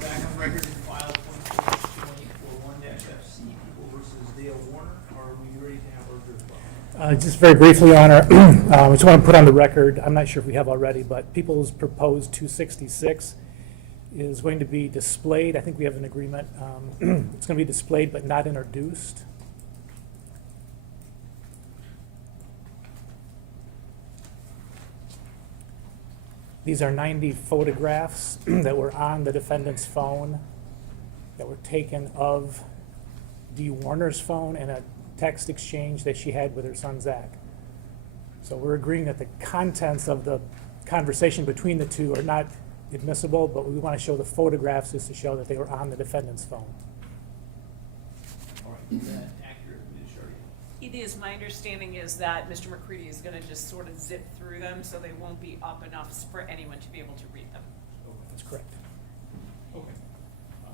back on record in file 2041-FC, People versus Dale Warner. Are we ready to have our jury trial? Just very briefly, Your Honor, I just want to put on the record, I'm not sure if we have already, but People's proposed 266 is going to be displayed. I think we have an agreement. It's going to be displayed but not introduced. These are 90 photographs that were on the defendant's phone that were taken of Dee Warner's phone and a text exchange that she had with her son Zach. So we're agreeing that the contents of the conversation between the two are not admissible, but we want to show the photographs just to show that they were on the defendant's phone. All right, is that accurate, Ms. Shardy? It is. My understanding is that Mr. McCready is going to just sort of zip through them so they won't be up enough for anyone to be able to read them. That's correct. Okay.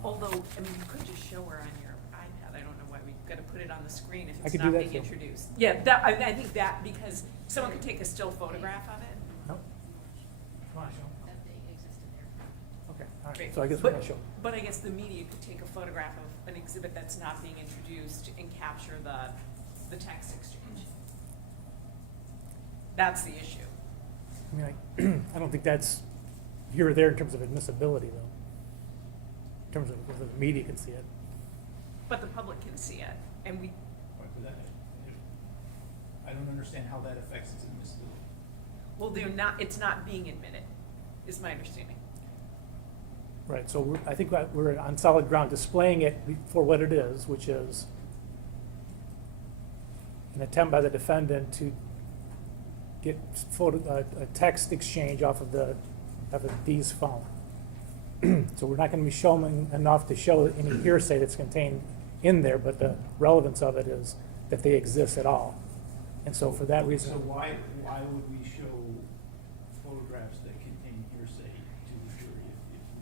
Although, I mean, you could just show her on your iPad. I don't know why we've got to put it on the screen if I it's could not do that being too. introduced. Yeah, that, I think that, because someone could take a still photograph of it. No? Come on, show. That they existed there. Okay, all right. Great. So I guess we're But- going to show. But I guess the media could take a photograph of an exhibit that's not being introduced and capture the text exchange. That's the issue. I mean, I don't think that's here or there in terms of admissibility, though. In terms of whether the media can see it. But the public can see it, and we, Right, but I don't understand how that affects its admissibility. well, it's not being admitted, is my understanding. Right, so I think we're on solid ground displaying it for what it is, which is an attempt by the defendant to get a text exchange off of Dee's phone. So we're not going to be showing enough to show any hearsay that's contained in there, but the relevance of it is that they exist at all. And so for that reason. So why would we show photographs that contain hearsay to the jury if we?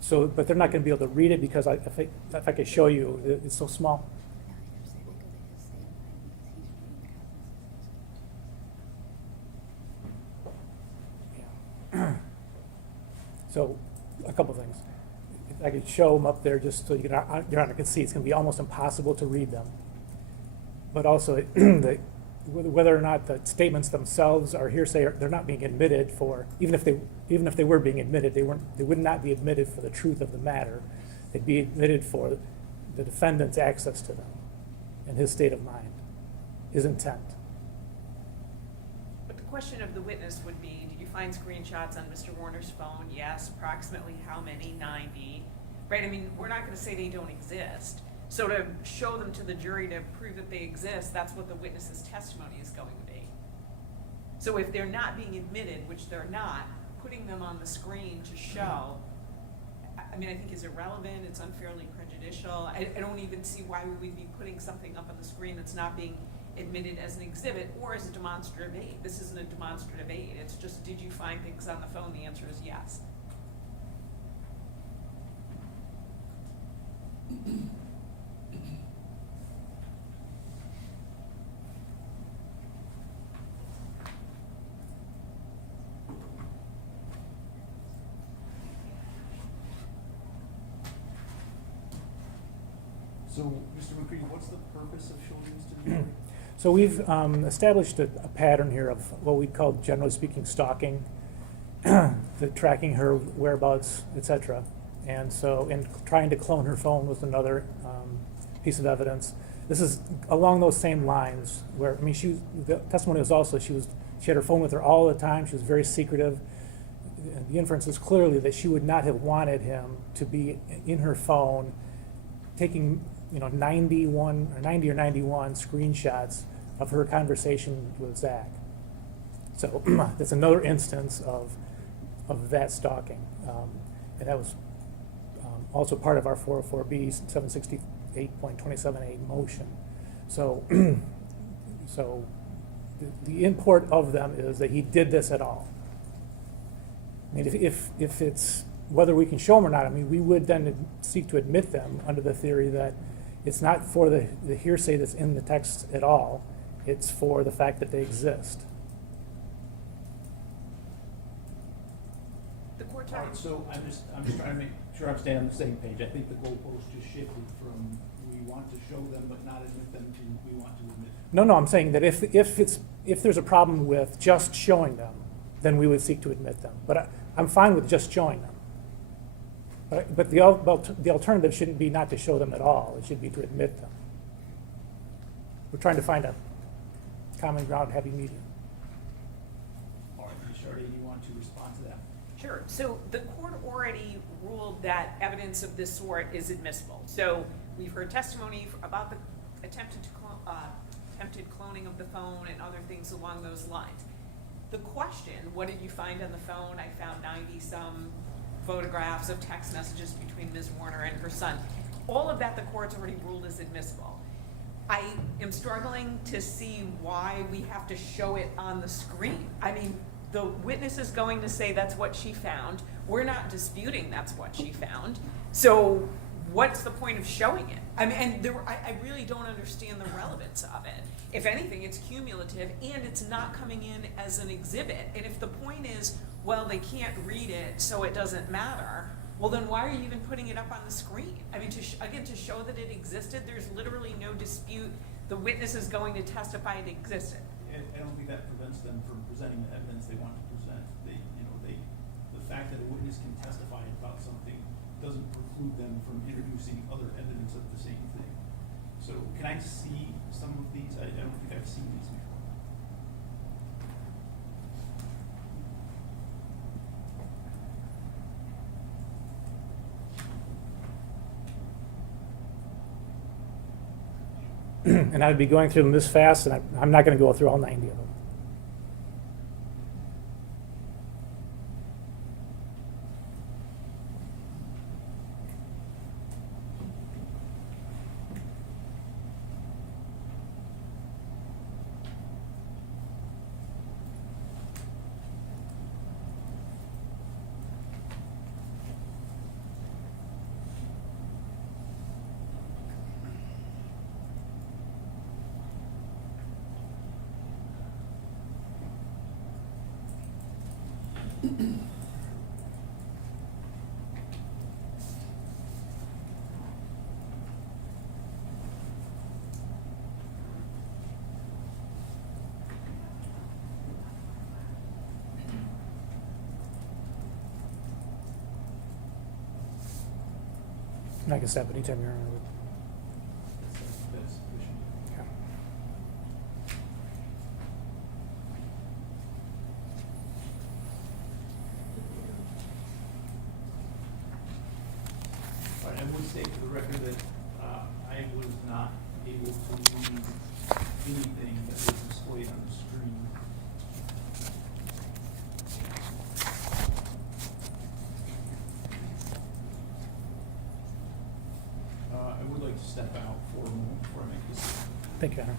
So, but they're not going to be able to read it because if I could show you, it's so small. Yeah. So, a couple things. If I could show them up there just so Your Honor can see, it's going to be almost impossible to read them. But also, whether or not the statements themselves are hearsay, they're not being admitted for. Even if they were being admitted, they would not be admitted for the truth of the matter. They'd be admitted for the defendant's access to them and his state of mind, his intent. But the question of the witness would be, did you find screenshots on Mr. Warner's phone? Yes. Approximately how many? 90. Right? I mean, we're not going to say they don't exist. So to show them to the jury to prove that they exist, that's what the witness's testimony is going to be. So if they're not being admitted, which they're not, putting them on the screen to show, I mean, I think is irrelevant. It's unfairly prejudicial. I don't even see why we would be putting something up on the screen that's not being admitted as an exhibit or as a demonstrative aid. This isn't a demonstrative aid. It's just, did you find things on the phone? The answer is yes. So, Mr. McCready, what's the purpose of showing this to the jury? So we've established a pattern here of what we call, generally speaking, stalking, the tracking her whereabouts, etc. And so, and trying to clone her phone was another piece of evidence. This is along those same lines where, I mean, the testimony was also, she had her phone with her all the time. She was very secretive. The inference is clearly that she would not have wanted him to be in her phone taking 90 or 91 screenshots of her conversation with Zach. So that's another instance of that stalking. And that was also part of our 404B 768.27A motion. So, so the import of them is that he did this at all. I mean, if it's whether we can show them or not, I mean, we would then seek to admit them under the theory that it's not for the hearsay that's in the text at all. It's for the fact that they exist. The court All right, so I'm just trying to make sure I'm staying on the same page. I think the goalpost just shifted from we want to show them but not admit them to we want to admit them. No, I'm saying that if there's a problem with just showing them, then we would seek to admit them. But I'm fine with just showing them. But the alternative shouldn't be not to show them at all. It should be to admit them. We're trying to find a common ground, happy medium. All right, Ms. Charday, do you want to respond to that? Sure. So the court already ruled that evidence of this sort is admissible. So we've heard testimony about the attempted cloning of the phone and other things along those lines. The question, what did you find on the phone? I found 90-some photographs of text messages between Ms. Warner and her son. All of that the court's already ruled is admissible. I am struggling to see why we have to show it on the screen. I mean, the witness is going to say that's what she found. We're not disputing that's what she found. So what's the point of showing it? I mean, and I really don't understand the relevance of it. If anything, it's cumulative and it's not coming in as an exhibit. And if the point is, well, they can't read it, so it doesn't matter, well, then why are you even putting it up on the screen? I mean, again, to show that it existed, there's literally no dispute. The witness is going to testify it existed. I don't think that prevents them from presenting the evidence they want to present. The fact that a witness can testify about something doesn't preclude them from introducing other evidence of the same thing. So can I see some of these? I don't think I've seen these before. And I'd be going through them this fast, and I'm not going to go through all 90 of them. And I can stop anytime you're on. That's sufficient. Okay. All right, I would say for the record that I was not able to read anything that was displayed on the screen. I would like to step out for a moment before I make this. Thank you, Hunter.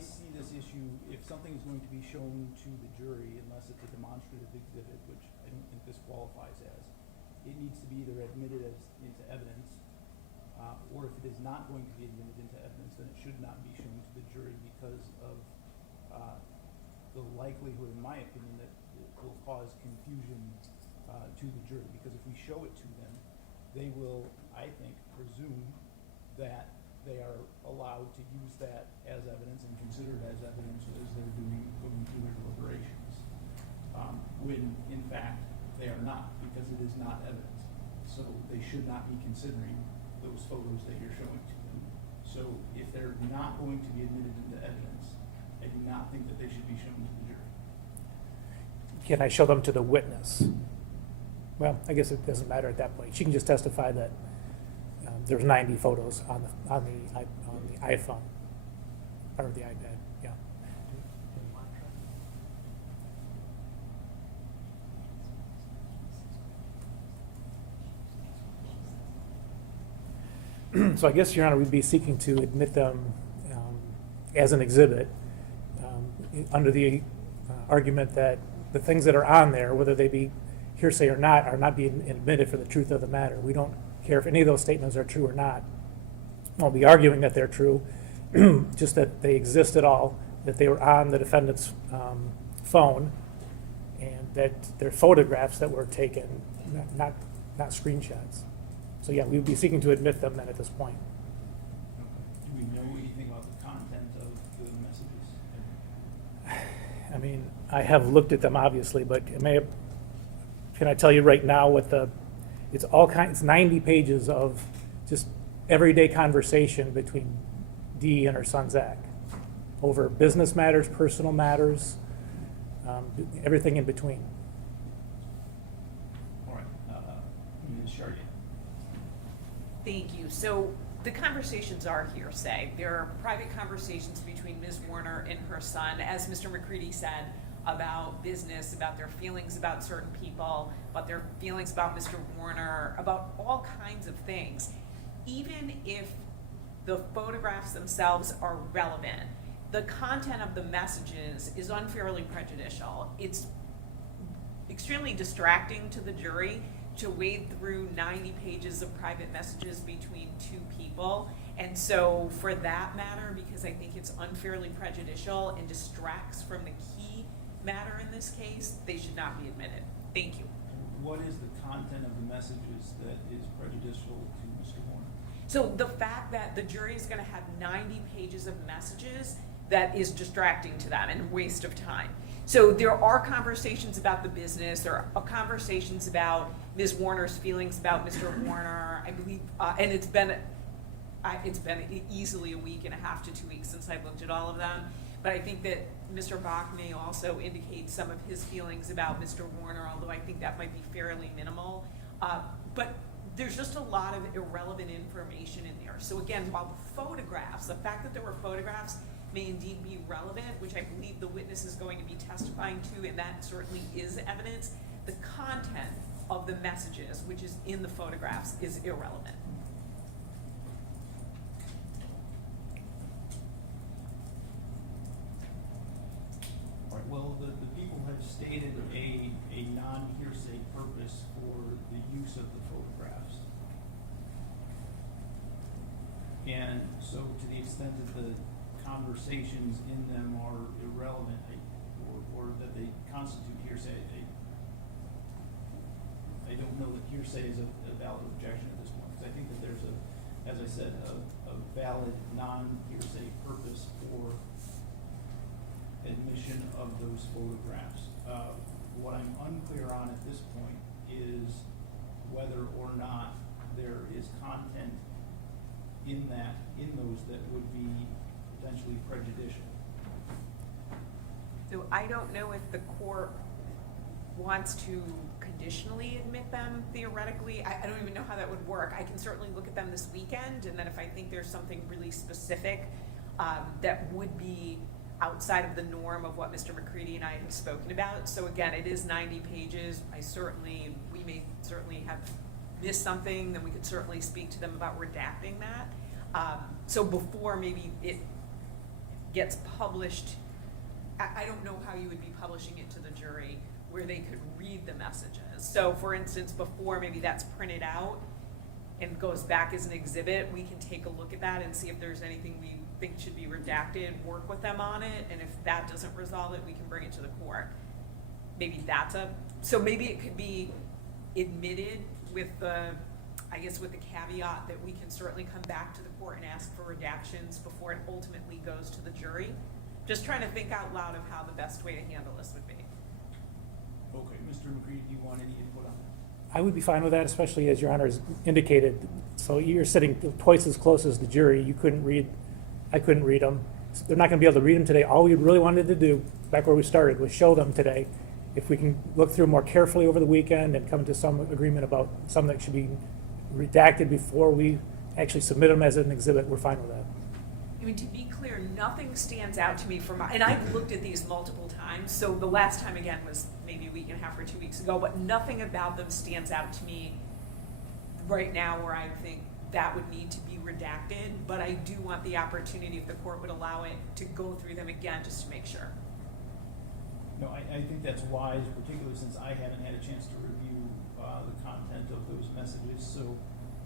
see this issue, if something is going to be shown to the jury, unless it's a demonstrative exhibit, which I don't think this qualifies as, it needs to be either admitted as into evidence, or if it is not going to be admitted into evidence, then it should not be shown to the jury because of the likelihood, in my opinion, that it will cause confusion to the jury. Because if we show it to them, they will, I think, presume that they are allowed to use that as evidence and consider it as evidence as they're going through their deliberations, when in fact they are not, because it is not evidence. So they should not be considering those photos that you're showing to them. So if they're not going to be admitted into evidence, I do not think that they should be shown to the jury. Can I show them to the witness? Well, I guess it doesn't matter at that point. She can just testify that there's 90 photos on the iPhone or the iPad. Yeah. So I guess, Your Honor, we'd be seeking to admit them as an exhibit under the argument that the things that are on there, whether they be hearsay or not, are not being admitted for the truth of the matter. We don't care if any of those statements are true or not. We'll be arguing that they're true, just that they exist at all, that they were on the defendant's phone, and that they're photographs that were taken, not screenshots. So yeah, we would be seeking to admit them then at this point. Do we know anything about the content of the messages? I mean, I have looked at them obviously, but can I tell you right now what it's 90 pages of just everyday conversation between Dee and her son Zach over business matters, personal matters, everything in between. All right, Ms. Chartier. Thank you. So the conversations are hearsay. There are private conversations between Ms. Warner and her son, as Mr. McCready said, about business, about their feelings about certain people, about their feelings about Mr. Warner, about all kinds of things. Even if the photographs themselves are relevant, the content of the messages is unfairly prejudicial. It's extremely distracting to the jury to wade through 90 pages of private messages between two people. And so for that matter, because I think it's unfairly prejudicial and distracts from the key matter in this case, they should not be admitted. Thank you. What is the content of the messages that is prejudicial to Mr. Warner? So the fact that the jury is going to have 90 pages of messages, that is distracting to them and a waste of time. So there are conversations about the business, there are conversations about Ms. Warner's feelings about Mr. Warner, I believe, and it's been easily a week and a half to 2 weeks since I've looked at all of them. But I think that Mr. Bach may also indicate some of his feelings about Mr. Warner, although I think that might be fairly minimal. But there's just a lot of irrelevant information in there. So again, while the photographs, the fact that there were photographs may indeed be relevant, which I believe the witness is going to be testifying to, and that certainly is evidence, the content of the messages, which is in the photographs, is irrelevant. All right, well, the people have stated a non-hearsay purpose for the use of the photographs. And so to the extent that the conversations in them are irrelevant or that they constitute hearsay, I don't know that hearsay is a valid objection at this point, because I think that there's as I said, a valid non-hearsay purpose for admission of those photographs. What I'm unclear on at this point is whether or not there is content in those that would be potentially prejudicial. So I don't know if the court wants to conditionally admit them theoretically. I don't even know how that would work. I can certainly look at them this weekend, and then if I think there's something really specific that would be outside of the norm of what Mr. McCready and I have spoken about. So again, it is 90 pages. We may certainly have missed something, then we could certainly speak to them about redacting that. So before maybe gets published. I don't know how you would be publishing it to the jury where they could read the messages. So for instance, before maybe that's printed out and goes back as an exhibit, we can take a look at that and see if there's anything we think should be redacted, work with them on it, and if that doesn't resolve it, we can bring it to the court. Maybe so maybe it could be admitted with the caveat that we can certainly come back to the court and ask for redactions before it ultimately goes to the jury. Just trying to think out loud of how the best way to handle this would be. Okay, Mr. McCready, do you want any input on that? I would be fine with that, especially as Your Honor has indicated. So you're sitting twice as close as the jury. I couldn't read them. They're not going to be able to read them today. All we really wanted to do, back where we started, was show them today. If we can look through more carefully over the weekend and come to some agreement about something that should be redacted before we actually submit them as an exhibit, we're fine with that. I mean, to be clear, nothing stands out to me and I've looked at these multiple times, so the last time again was maybe a week and a half or 2 weeks ago, but nothing about them stands out to me right now where I think that would need to be redacted, but I do want the opportunity, if the court would allow it, to go through them again just to make sure. No, I think that's wise, particularly since I haven't had a chance to review the content of those messages. So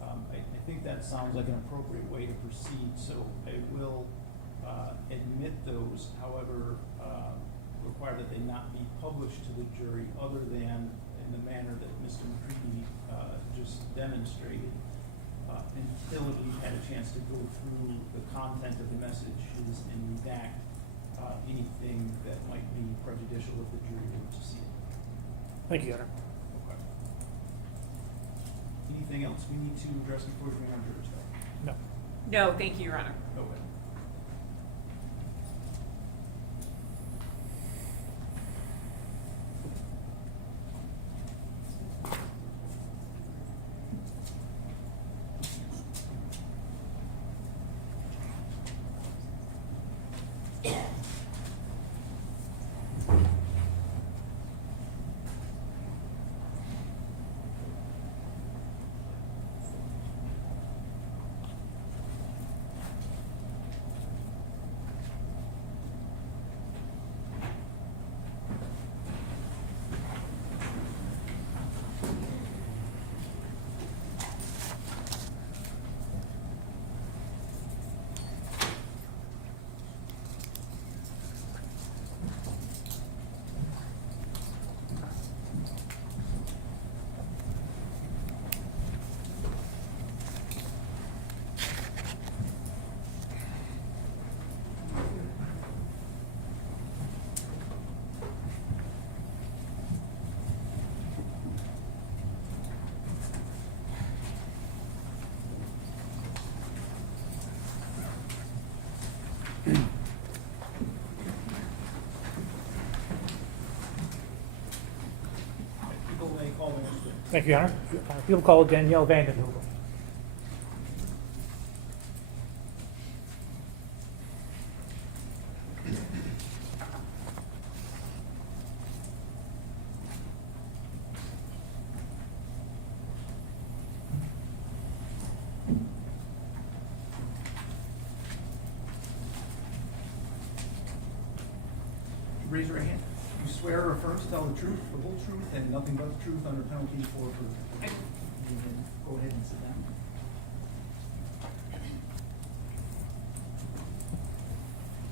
I think that sounds like an appropriate way to proceed. So I will admit those, however, require that they not be published to the jury other than in the manner that Mr. McCready just demonstrated until we've had a chance to go through the content of the messages and redact anything that might be prejudicial if the jury were to see it. Thank you, Your Honor. Okay. Anything else we need to address before we bring our jurors back? No. No, thank you, Your Honor. Okay. Thank you, Your Honor. People call Danielle Vandenheuvel. Raise your hand. You swear or affirm to tell the truth, the whole truth, and nothing but the truth under penalty for perjury. Go ahead and sit down.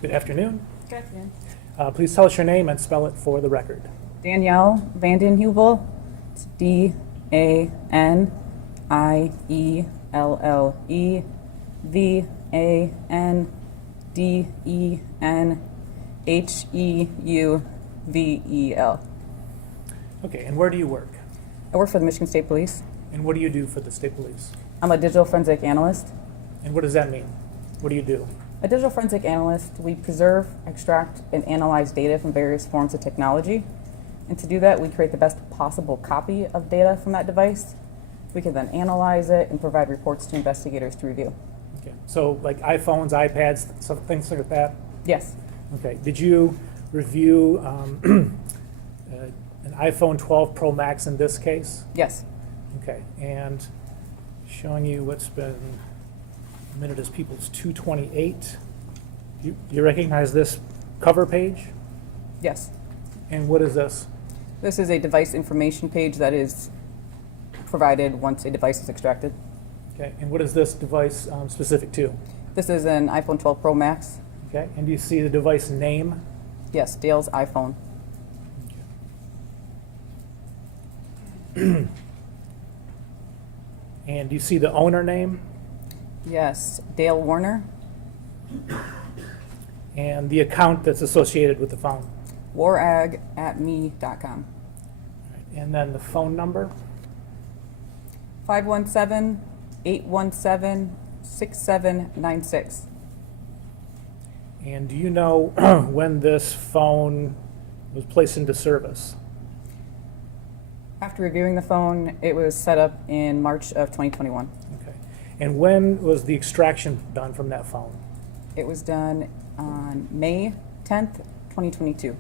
Good afternoon. Good afternoon. Please tell us your name and spell it for the record. Danielle Vandenheuvel. It's DanielleVandenheuvel. Okay, and where do you work? I work for the Michigan State Police. And what do you do for the state police? I'm a digital forensic analyst. And what does that mean? What do you do? A digital forensic analyst, we preserve, extract, and analyze data from various forms of technology. And to do that, we create the best possible copy of data from that device. We can then analyze it and provide reports to investigators to review. Okay, so like iPhones, iPads, some things like that? Yes. Okay, did you review an iPhone 12 Pro Max in this case? Yes. Okay, and showing you what's been minute as people's 228. You recognize this cover page? Yes. And what is this? This is a device information page that is provided once a device is extracted. Okay, and what is this device specific to? This is an iPhone 12 Pro Max. Okay, and do you see the device name? Yes, Dale's iPhone. And do you see the owner name Yes, Dale Warner, and the account that's associated with the phone? warag@me.com. And then the phone number? 517-817-6796. And do you know when this phone was placed into service? After reviewing the phone, it was set up in March of 2021. Okay. And when was the extraction done from that phone? It was done on May 10th, 2022.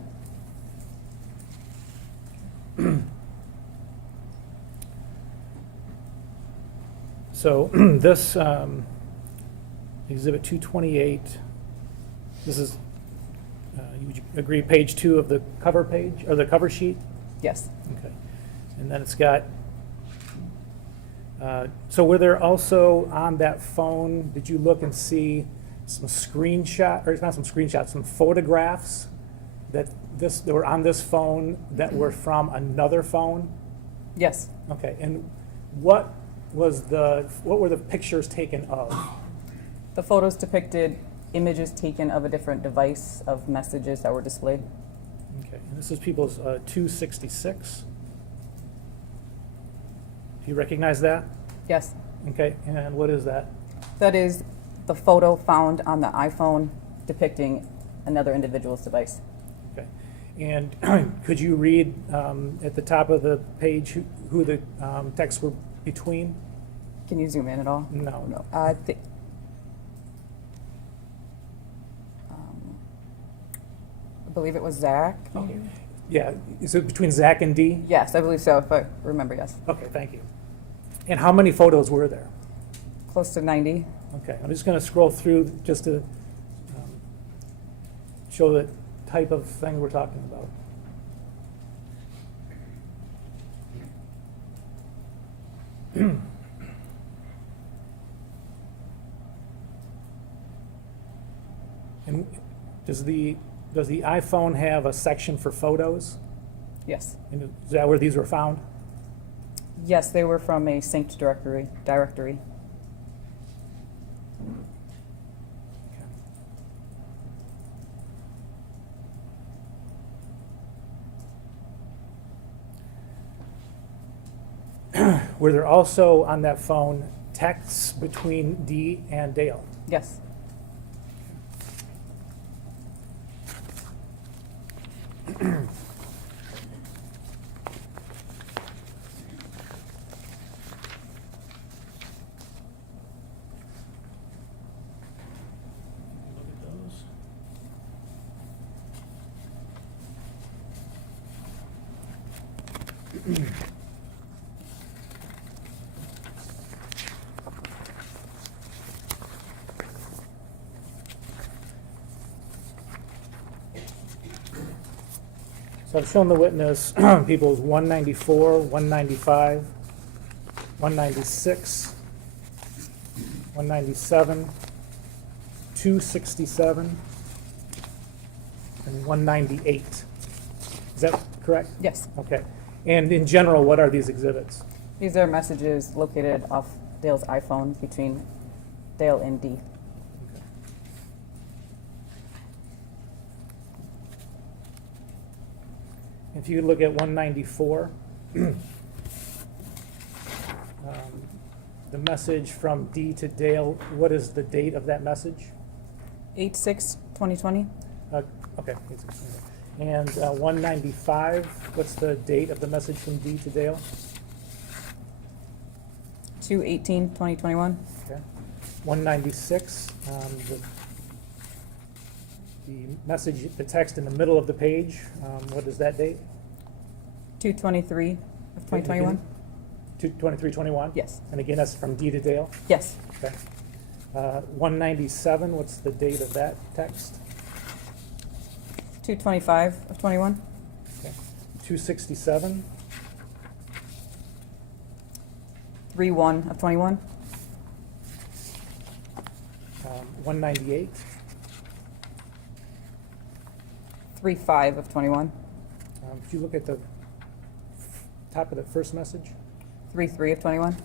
So this Exhibit 228, this is, you would agree, page 2 of the cover page, or the cover sheet? Yes. Okay. And then it's got, so were there also on that phone, did you look and see some screenshot, or not some screenshots, some photographs that were on this phone that were from another phone? Yes. Okay, and what were the pictures taken of? The photos depicted images taken of a different device of messages that were displayed. Okay, and this is people's 266. Do you recognize that? Yes. Okay, and what is that? That is the photo found on the iPhone depicting another individual's device. Okay, and could you read at the top of the page who the texts were between? Can you zoom in at all? No. No. I believe it was Zach. Okay. Yeah, is it between Zach and Dee? Yes, I believe so, if I remember, yes. Okay, thank you. And how many photos were there? Close to 90. Okay, I'm just going to scroll through just to show the type of thing we're talking about. And does the iPhone have a section for photos? Yes. And is that where these were found? Yes, they were from a synced directory. Were there also on that phone texts between Dee and Dale? Yes. Look at those. So I've shown the witness people's 194, 195, 196, 197, 267, and 198. Is that correct? Yes. Okay. And in general, what are these exhibits? These are messages located off Dale's iPhone between Dale and Dee. If you look at 194, the message from Dee to Dale, what is the date of that message? 8/6/2020. Okay. And 195, what's the date of the message from Dee to Dale? 2/18/2021. Okay. 196, the message, the text in the middle of the page, what is that date? 2/23/2021. 2321? Yes. And again, that's from Dee to Dale? Yes. Okay. 197, what's the date of that text? 225 of 21. Okay. 267, 3/1 of 21. 198, 3/5 of 21. if you look at the top of the first message. 3/3 of 21.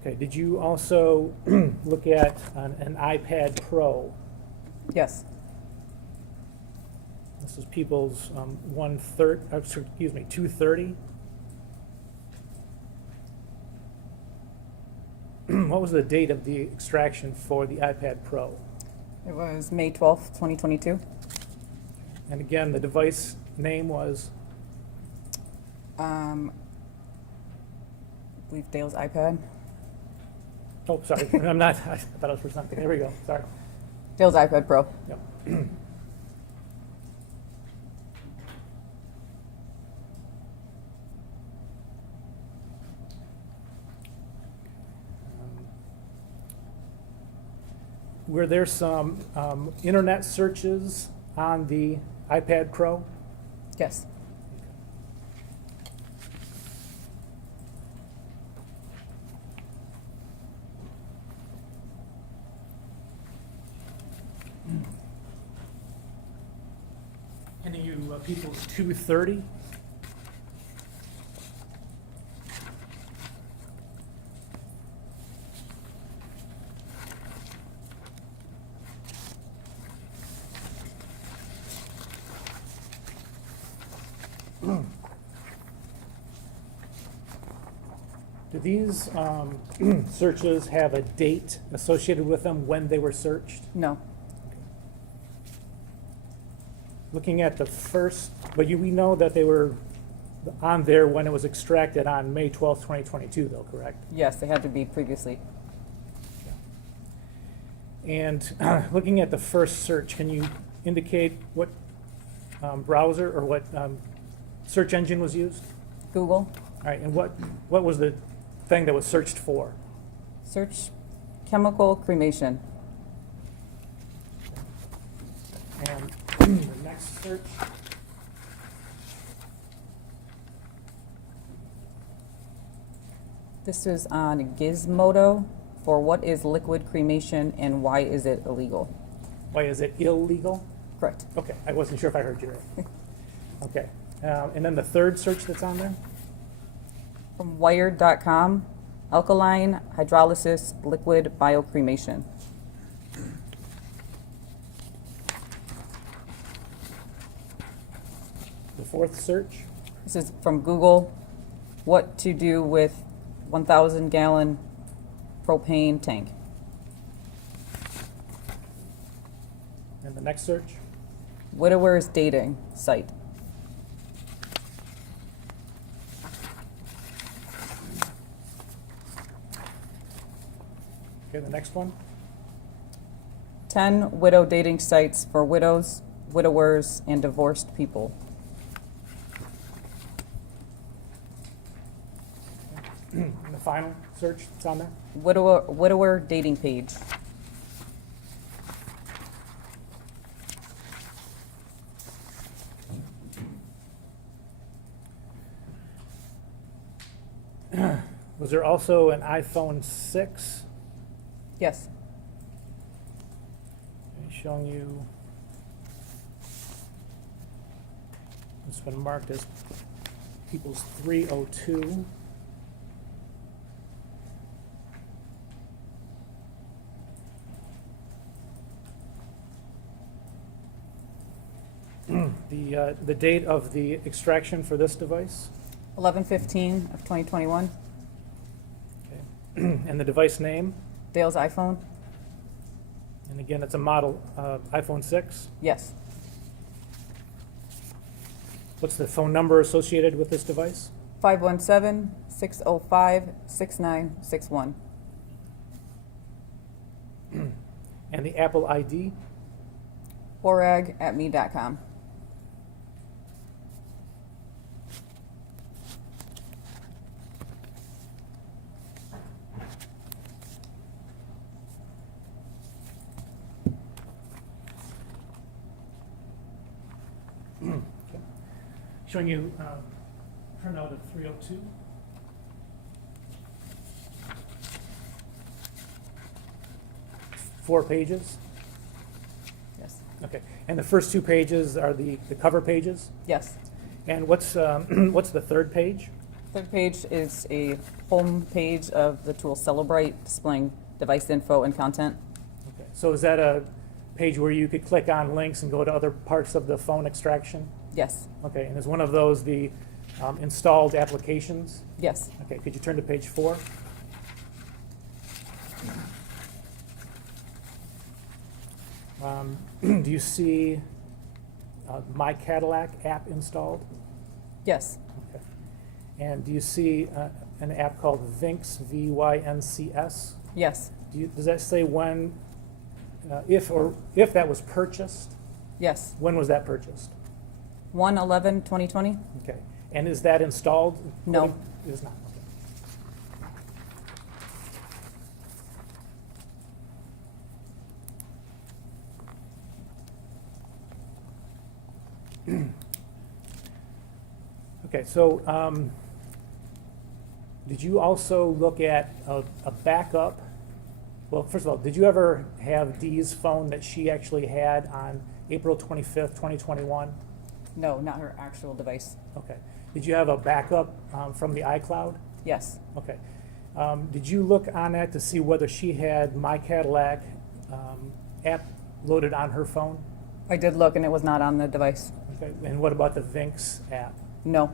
Okay, did you also look at an iPad Pro? Yes. This is people's 230. What was the date of the extraction for the iPad Pro? It was May 12th, 2022. And again, the device name was, I believe Dale's iPad. oh, sorry, I'm not, I thought it was for something. There we go, sorry. Dale's iPad Pro. Yep. Were there some internet searches on the iPad Pro? Yes. Any of you people 230? Do these searches have a date associated with them when they were searched? No. Looking at the first, but we know that they were on there when it was extracted on May 12th, 2022, though, correct? Yes, they had to be previously. And looking at the first search, can you indicate what browser or what search engine was used? Google. All right, and what was the thing that was searched for? Search chemical cremation. And the next search? This is on Gizmodo for what is liquid cremation and why is it illegal? Why is it illegal? Correct. Okay, I wasn't sure if I heard you right. Okay, and then the third search that's on there? From Wired.com, alkaline hydrolysis liquid biocremation. The fourth search? This is from Google, what to do with 1,000 gallon propane tank. And the next search? Widower's dating site. Okay, the next one? 10 widow dating sites for widows, widowers, and divorced people. And the final search that's on there? Widower dating page. Was there also an iPhone 6? Yes. Okay, showing you, it's been marked as people's 302. The date of the extraction for this device? 11/15 of 2021. Okay. And the device name? Dale's iPhone. And again, it's a model iPhone 6. Yes. What's the phone number associated with this device? 517-605-6961. And the Apple ID? Horag@me.com. showing you printout of 302. Four pages. Yes. Okay, and the first 2 pages are the cover pages. Yes. And what's what's the third page? Third page is a home page of the tool Celebrite, displaying device info and content. Okay, so is that a page where you could click on links and go to other parts of the phone extraction? Yes. Okay, and is one of those the installed applications? Yes. Okay, could you turn to page 4? Do you see My Cadillac app installed? Yes. Okay. And do you see an app called Vyncs, V-Y-N-C-S? Yes. Does that say when, if that was purchased? Yes. When was that purchased? 1/11/2020? Okay. And is that installed? No. It is not. Okay. Okay, so did you also look at a backup? Well, first of all, did you ever have Dee's phone that she actually had on April 25th, 2021? No, not her actual device. Okay. Did you have a backup from the iCloud? Yes. Okay. Did you look on that to see whether she had My Cadillac app loaded on her phone? I did look and it was not on the device. Okay. And what about the Vyncs app? No.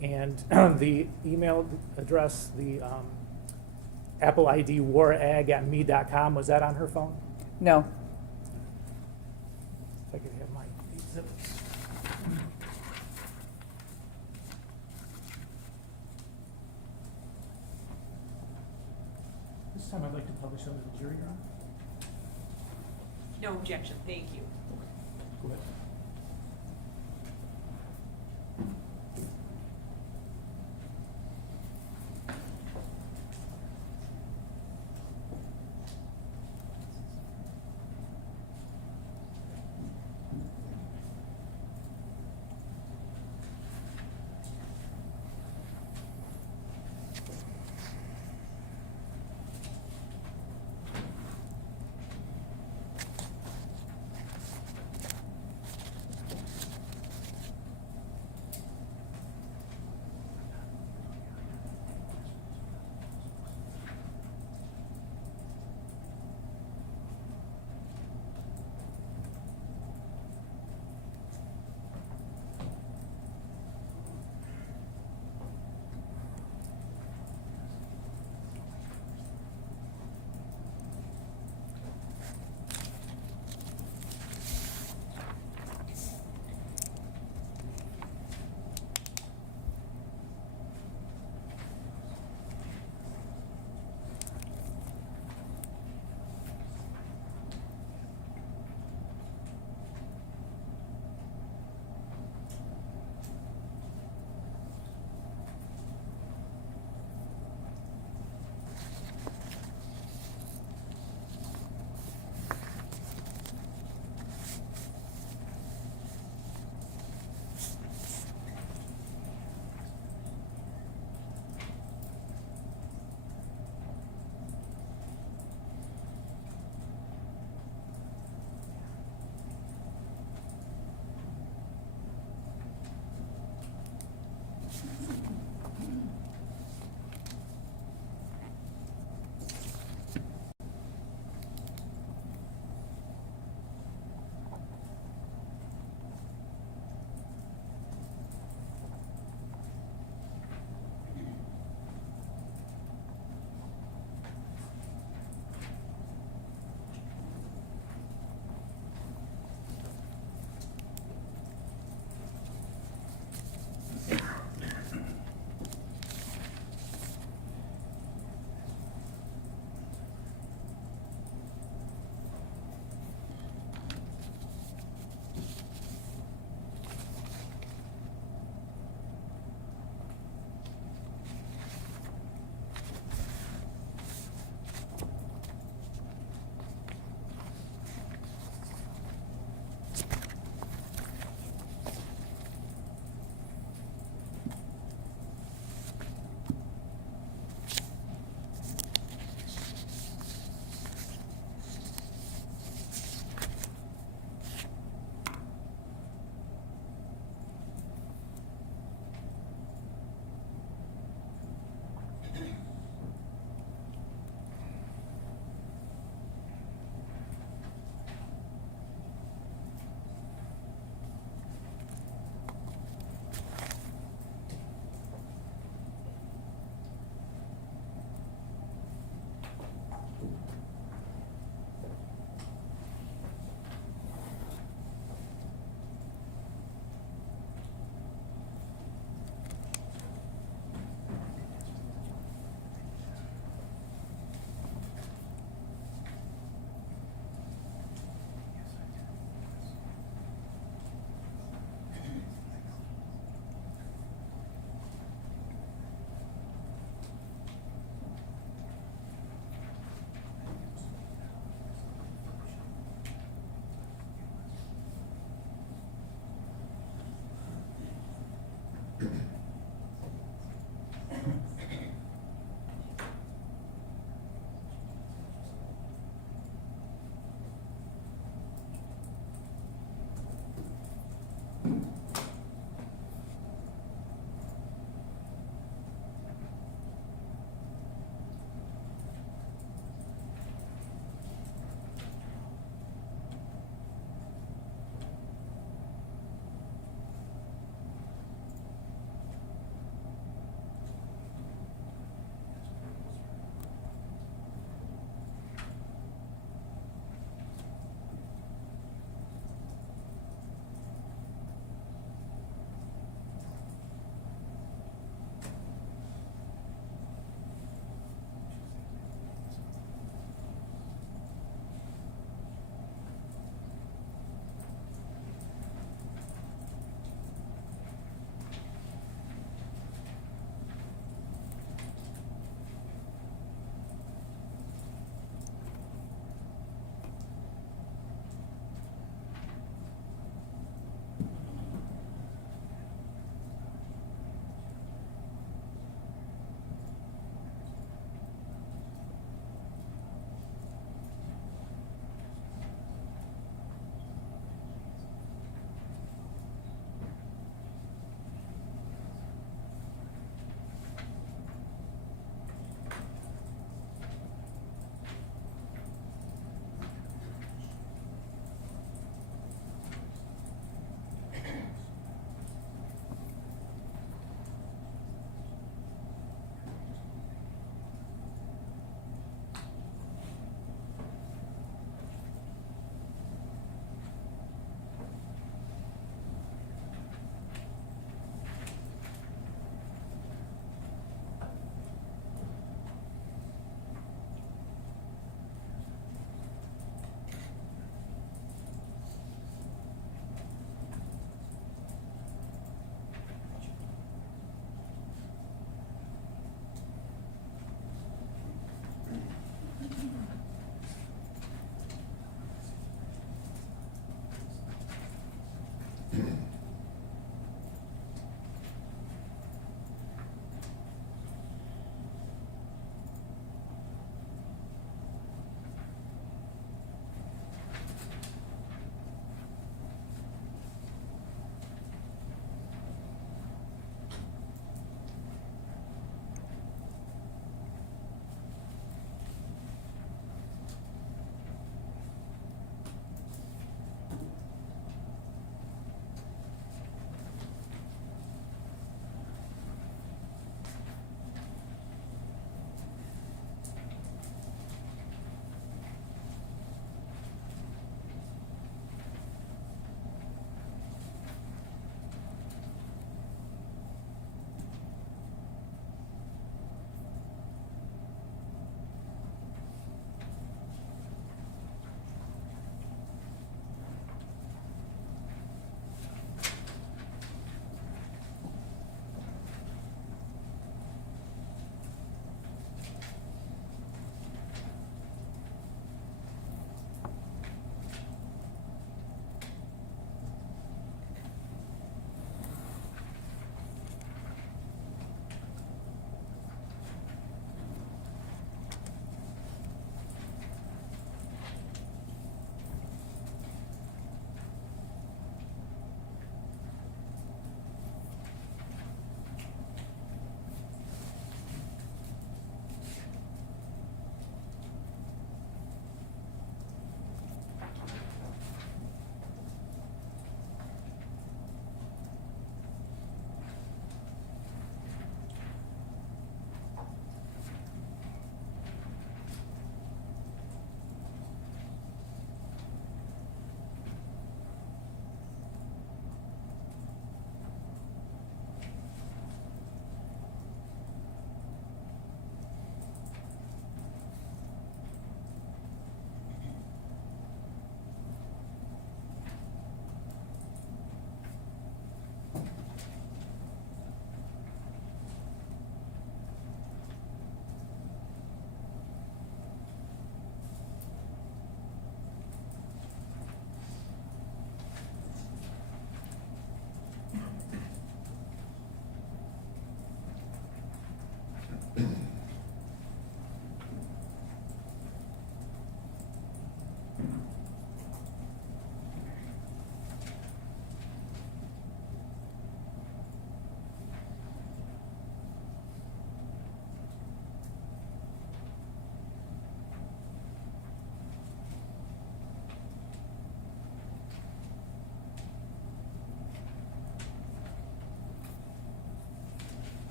And the email address, the Apple ID warag@me.com, was that on her phone? No. If I could have my exhibits. This time I'd like to publish them to the jury, Your Honor. No objection, thank you. Go ahead.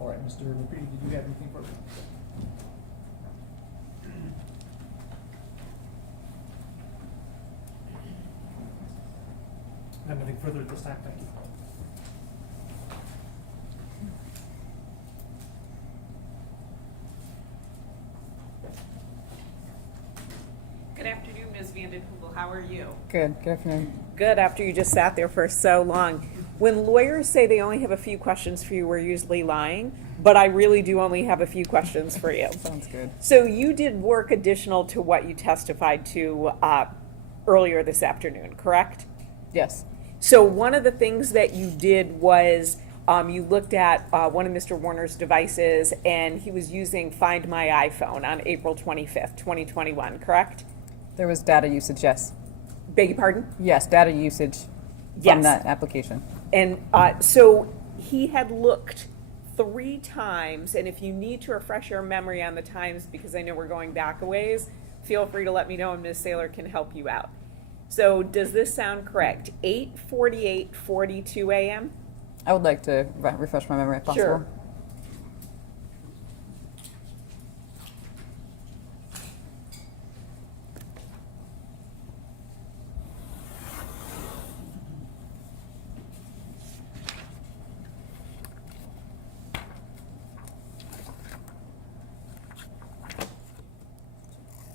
All right, Mr. McCready, did you have anything further? I have nothing further at this time, thank you. Good afternoon, Ms. Vanden Heuvel. How are you? Good afternoon. Good, after you just sat there for so long. When lawyers say they only have a few questions for you, we're usually lying, but I really do only have a few questions for you. Sounds good. So you did work additional to what you testified to earlier this afternoon, correct? Yes. So one of the things that you did was you looked at one of Mr. Warner's devices, and he was using Find My iPhone on April 25th, 2021, correct? There was data usage, yes. Beg your pardon? Yes, data usage Yes. from that application. And so he had looked 3 times, and if you need to refresh your memory on the times, because I know we're going back a ways, feel free to let me know and Ms. Saylor can help you out. So does this sound correct? 8:48, 42 a.m.? I would like to refresh my memory if possible. Sure.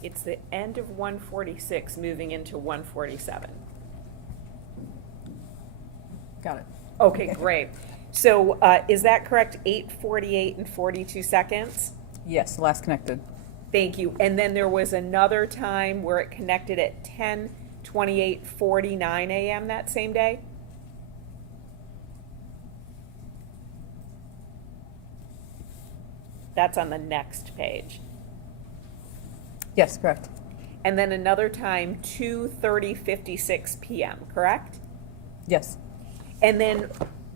It's the end of 146, moving into 147. Got it. Okay, great. So is that correct? 8:48 and 42 seconds? Yes, last connected. Thank you. And then there was another time where it connected at 10:28:49 a.m. that same day? That's on the next page. Yes, correct. And then another time, 2:30:56 p.m., correct? Yes. And then,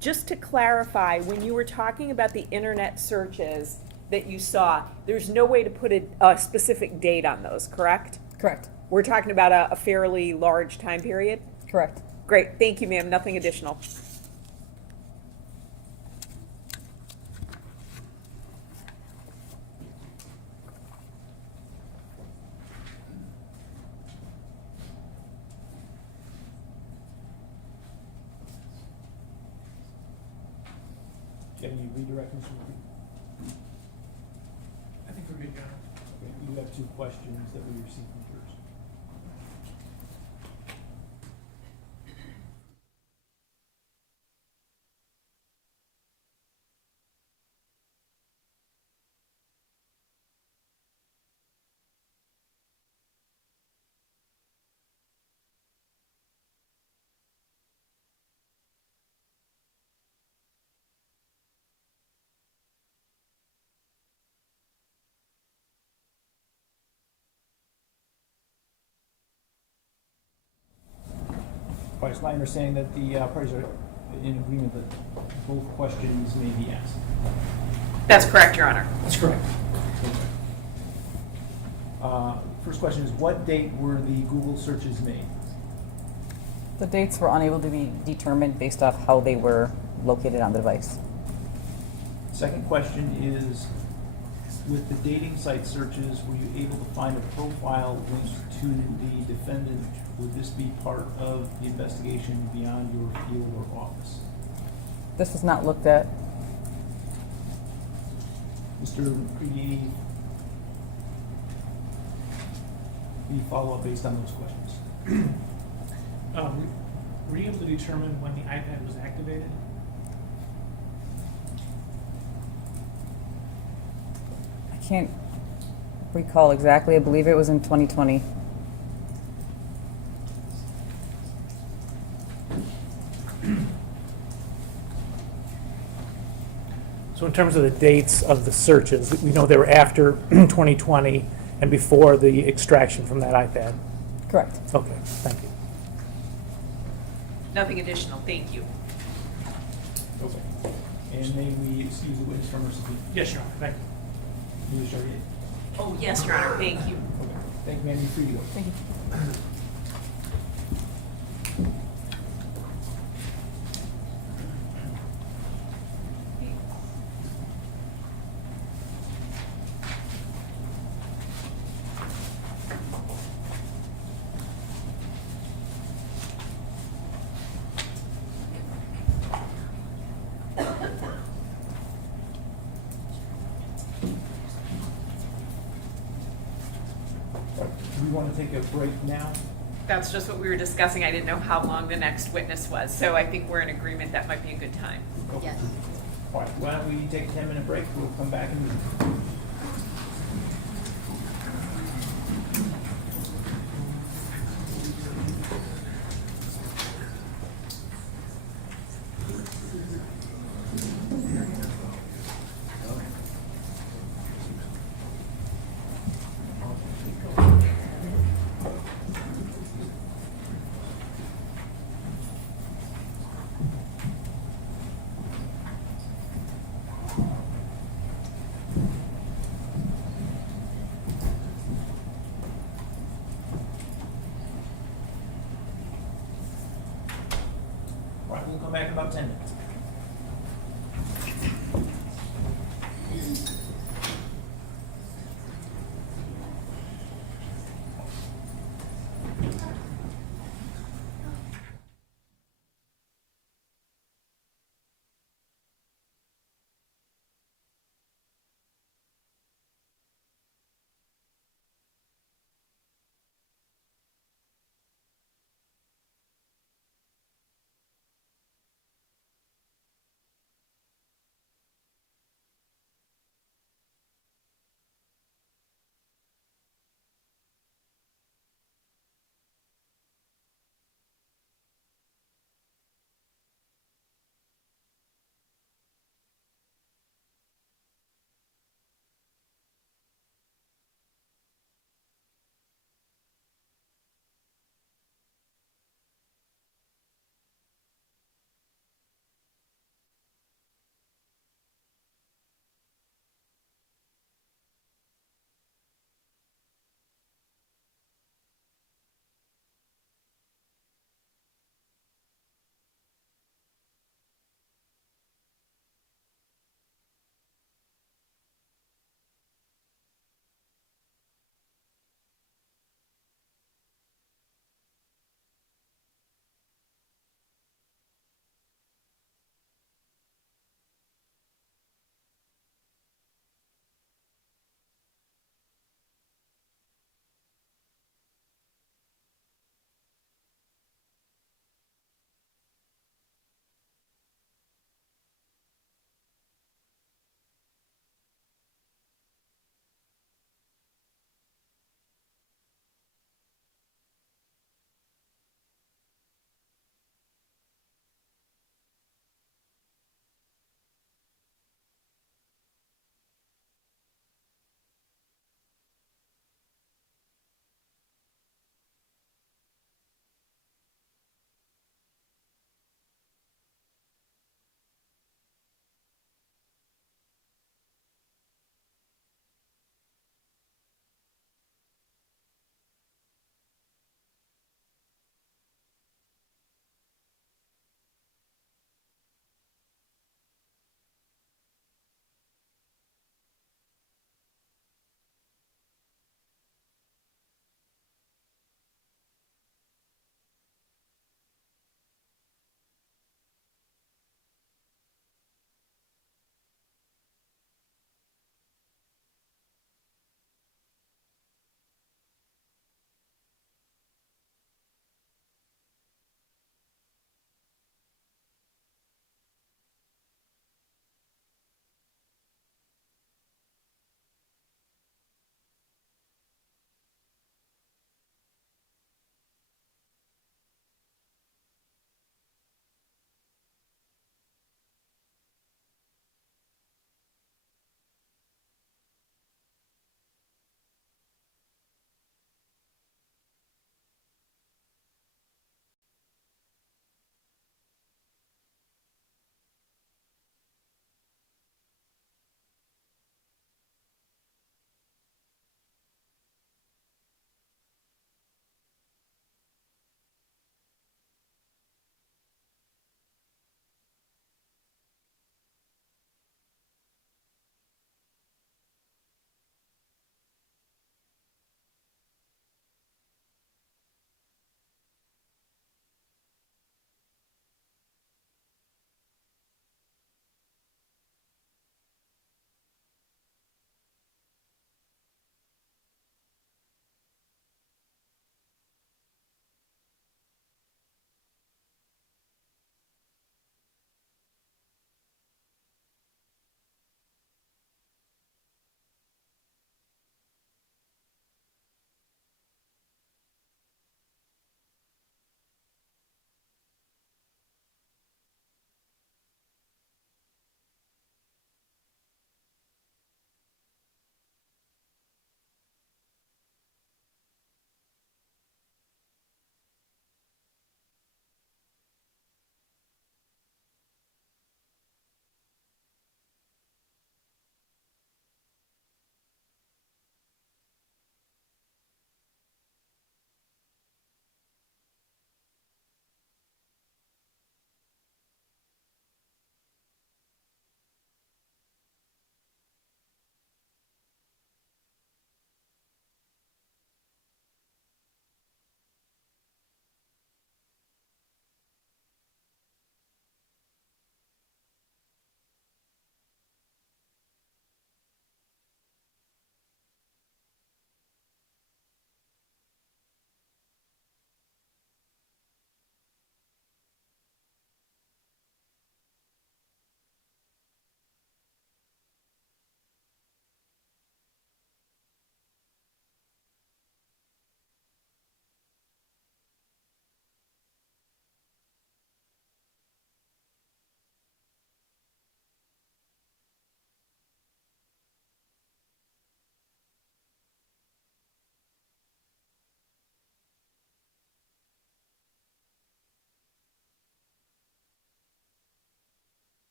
just to clarify, when you were talking about the internet searches that you saw, there's no way to put a specific date on those, correct? Correct. We're talking about a fairly large time period? Correct. Great, thank you, ma'am, nothing additional. Do you have any redirect, Mr. McCready? I think we're good, Your Honor. Okay, you have 2 questions that we received from jurors. All right, it's my understanding that the parties are in agreement that both questions may be asked. That's correct, Your Honor. That's correct. First question is, what date were the Google searches made? The dates were unable to be determined based off how they were located on the device. Second question is, with the dating site searches, were you able to find a profile linked to the defendant? Would this be part of the investigation beyond your field or office? This was not looked at. Mr. McCready, we follow up based on those questions. Were you able to determine when the iPad was activated? I can't recall exactly. I believe it was in 2020. So in terms of the dates of the searches, we know they were after 2020 and before the extraction from that iPad. Correct. Okay, thank you. Nothing additional, thank you. Okay. And may we excuse the witness from her subpoena? Yes, Your Honor, thank you. Ms. Chartier? Oh, yes, Your Honor, thank you. Okay. Thank you, ma'am. You're free to go. Thank you. take a break now? That's just what we were discussing. I didn't know how long the next witness was, so I think we're in agreement that might be a good time. Okay. Yes. All right, why don't we take a 10-minute break, we'll come back and. All right, we'll come back in about 10 minutes.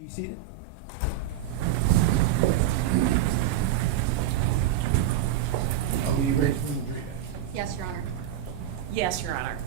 Be seated. Are we ready for the jury? Yes, Your Honor. Yes, Your Honor.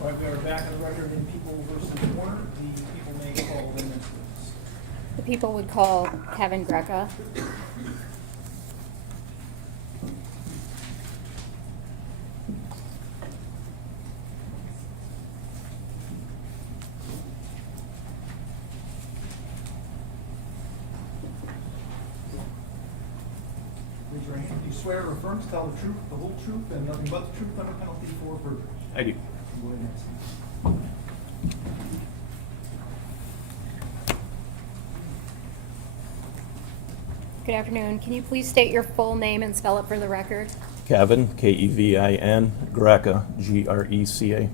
All right, we are back on the record in People versus Warner. The people may call the next witness. The people would call Kevin Greca. Raise your hand. Do you swear or affirm to tell the truth, the whole truth, and nothing but the truth under penalty for perjury? I do. Go ahead and answer. Good afternoon. Can you please state your full name and spell it for the record? Kevin, Kevin, Greca, Greca.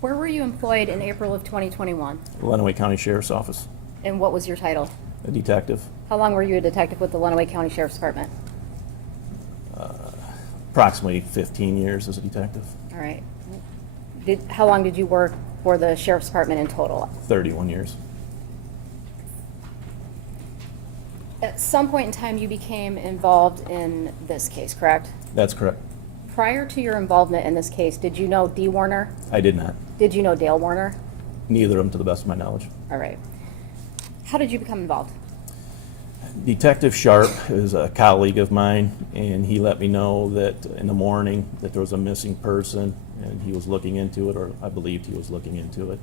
Where were you employed in April of 2021? Lenawee County Sheriff's Office. And what was your title? A detective. How long were you a detective with the Lenawee County Sheriff's Department? Approximately 15 years as a detective. All right. How long did you work for the Sheriff's Department in total? 31 years. At some point in time, you became involved in this case, correct? That's correct. Prior to your involvement in this case, did you know Dee Warner? I did not. Did you know Dale Warner? Neither of them to the best of my knowledge. All right. How did you become involved? Detective Sharp is a colleague of mine, and he let me know that in the morning that there was a missing person, and he was looking into it, or I believed he was looking into it.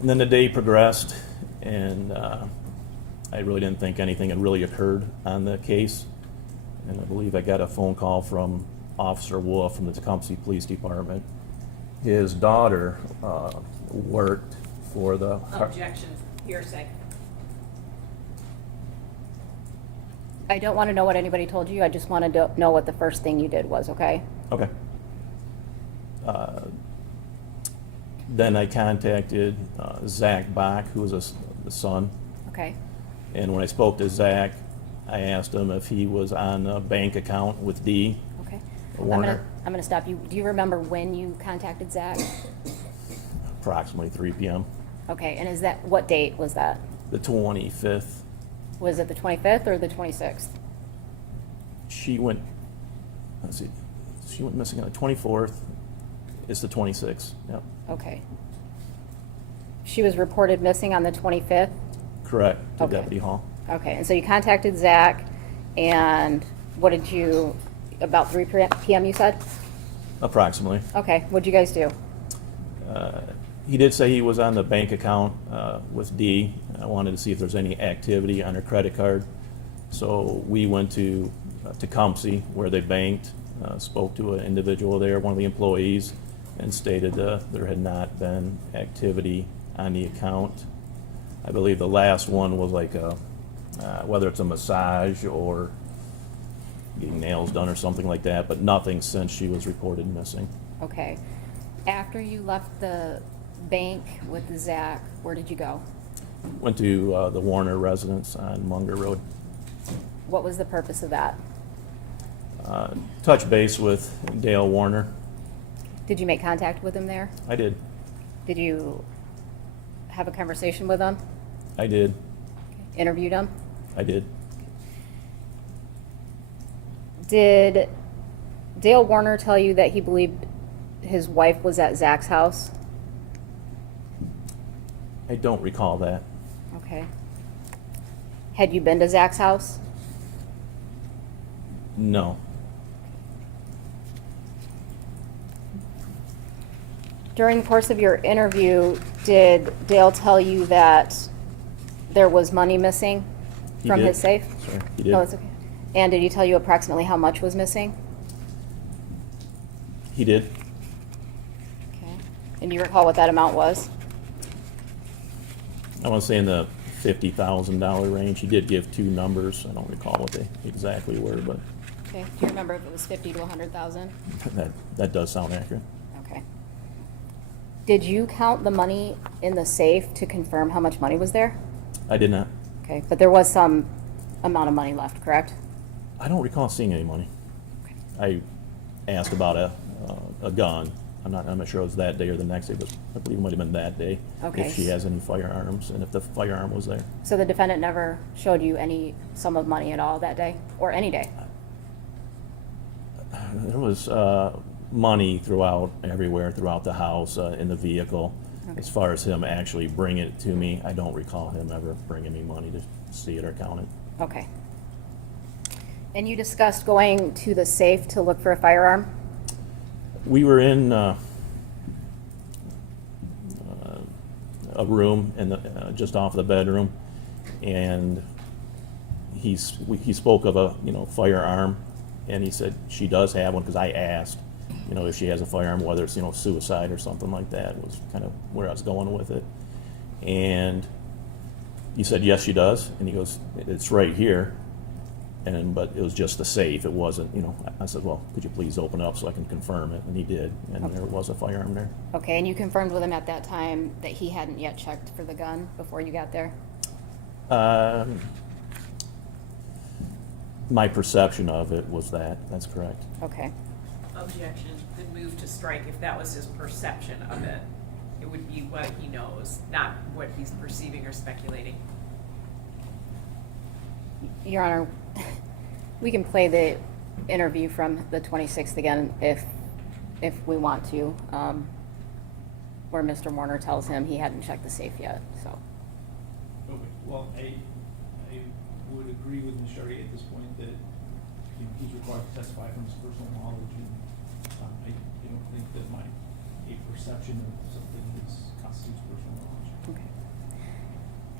And then the day progressed, and I really didn't think anything had really occurred on the case. And I believe I got a phone call from Officer Wolf from the Tecumseh Police Department. His daughter worked for the... Objection, hearsay. I don't want to know what anybody told you. I just want to know what the first thing you did was, okay? Okay. Then I contacted Zach Bach, who was the son. Okay. And when I spoke to Zach, I asked him if he was on a bank account with Dee Okay. Warner. I'm gonna stop you. Do you remember when you contacted Zach? Approximately 3 p.m. Okay, and what date was that? The 25th. Was it the 25th or the 26th? She went missing on the 24th. It's the 26th. Yep. Okay. She was reported missing on the 25th? Correct. To Okay. Deputy Hall. Okay, and so you contacted Zach, and about 3 p.m. you said? Approximately. Okay, what'd you guys do? He did say he was on the bank account with Dee. I wanted to see if there's any activity on her credit card. So we went to Tecumseh, where they banked, spoke to an individual there, one of the employees, and stated there had not been activity on the account. I believe the last one was like whether it's a massage or getting nails done or something like that, but nothing since she was reported missing. Okay. After you left the bank with Zach, where did you go? Went to the Warner residence on Munger Road. What was the purpose of that? Touch base with Dale Warner. Did you make contact with him there? I did. Did you have a conversation with him? I did. Interviewed him? I did. Did Dale Warner tell you that he believed his wife was at Zach's house? I don't recall that. Okay. Had you been to Zach's house? No. During the course of your interview, did Dale tell you that there was money missing He from did. his safe? Sorry, he did. No, it's okay. And did he tell you approximately how much was missing? He did. Okay. And do you recall what that amount was? I want to say in the $50,000 range. He did give two numbers. I don't recall what they exactly were, but Okay. Do you remember if it was 50 to 100,000? that does sound accurate. Okay. Did you count the money in the safe to confirm how much money was there? I did not. Okay, but there was some amount of money left, correct? I don't recall seeing any money. I asked about a gun. I'm not sure it was that day or the next day, but I believe it might have been that day. Okay. If she has any firearms and if the firearm was there. So the defendant never showed you any sum of money at all that day, or any day? There was money everywhere throughout the house, in the vehicle. Okay. As far as him actually bringing it to me, I don't recall him ever bringing me money to see it or count it. Okay. And you discussed going to the safe to look for a firearm? We were in a room just off the bedroom, and he spoke of a firearm, and he said she does have one because I asked if she has a firearm, whether it's suicide or something like that was kind of where I was going with it, and he said yes she does, and he goes it's right here. But it was just the safe. It wasn't, I said, well, could you please open up so I can confirm it? And he did, and there was a firearm there. Okay, and you confirmed with him at that time that he hadn't yet checked for the gun before you got there? My perception of it was that's correct. Okay. Objection, good move to strike if that was his perception of it. It would be what he knows, not what he's perceiving or speculating. Your Honor, we can play the interview from the 26th again if we want to, where Mr. Warner tells him he hadn't checked the safe yet, so. Okay, well, I would agree with Ms. Charrier at this point that, he's required to testify from his personal knowledge, and I don't think that a perception of something constitutes personal knowledge. Okay.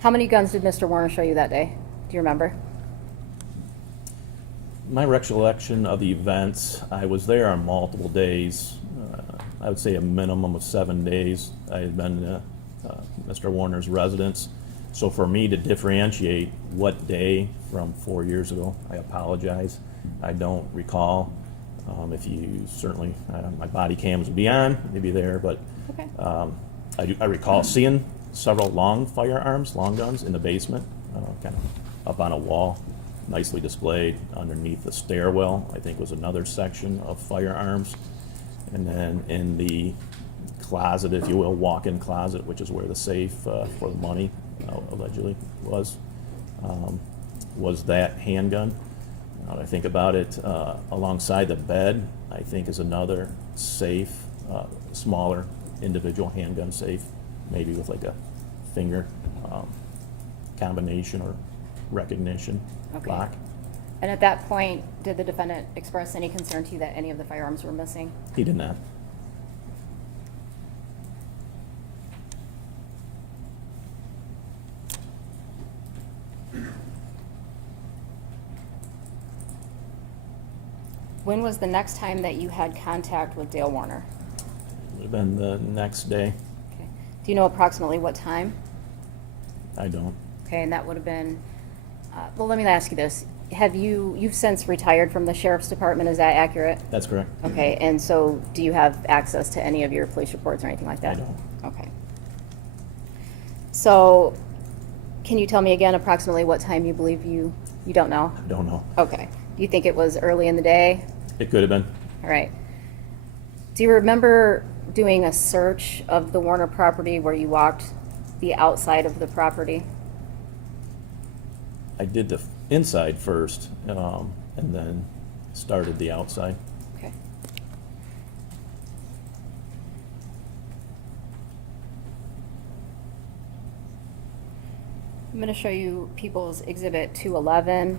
How many guns did Mr. Warner show you that day? Do you remember? My recollection of the events, I was there on multiple days. I would say a minimum of 7 days. I had been to Mr. Warner's residence. So for me to differentiate what day from 4 years ago, I apologize. I don't recall. If you certainly, my body cams would be on, maybe there, but Okay. I recall seeing several long guns in the basement, kind of up on a wall, nicely displayed. Underneath the stairwell, I think, was another section of firearms. And then in the closet, if you will, walk-in closet, which is where the safe for the money allegedly was that handgun. Now that I think about it, alongside the bed, I think is another safe, smaller individual handgun safe, maybe with like a finger combination or recognition Okay. lock. And at that point, did the defendant express any concern to you that any of the firearms were missing? He did not. When was the next time that you had contact with Dale Warner? Would have been the next day. Okay. Do you know approximately what time? I don't. Okay, and that would have been, well, let me ask you this. You've since retired from the sheriff's department, is that accurate? That's correct. Okay, and so do you have access to any of your police reports or anything like that? I don't. Okay. So, can you tell me again approximately what time you believe you don't know? I don't know. Okay. Do you think it was early in the day? It could have been. All right. Do you remember doing a search of the Warner property where you walked the outside of the property? I did the inside first, and then started the outside. Okay. I'm going to show you People's Exhibit 211.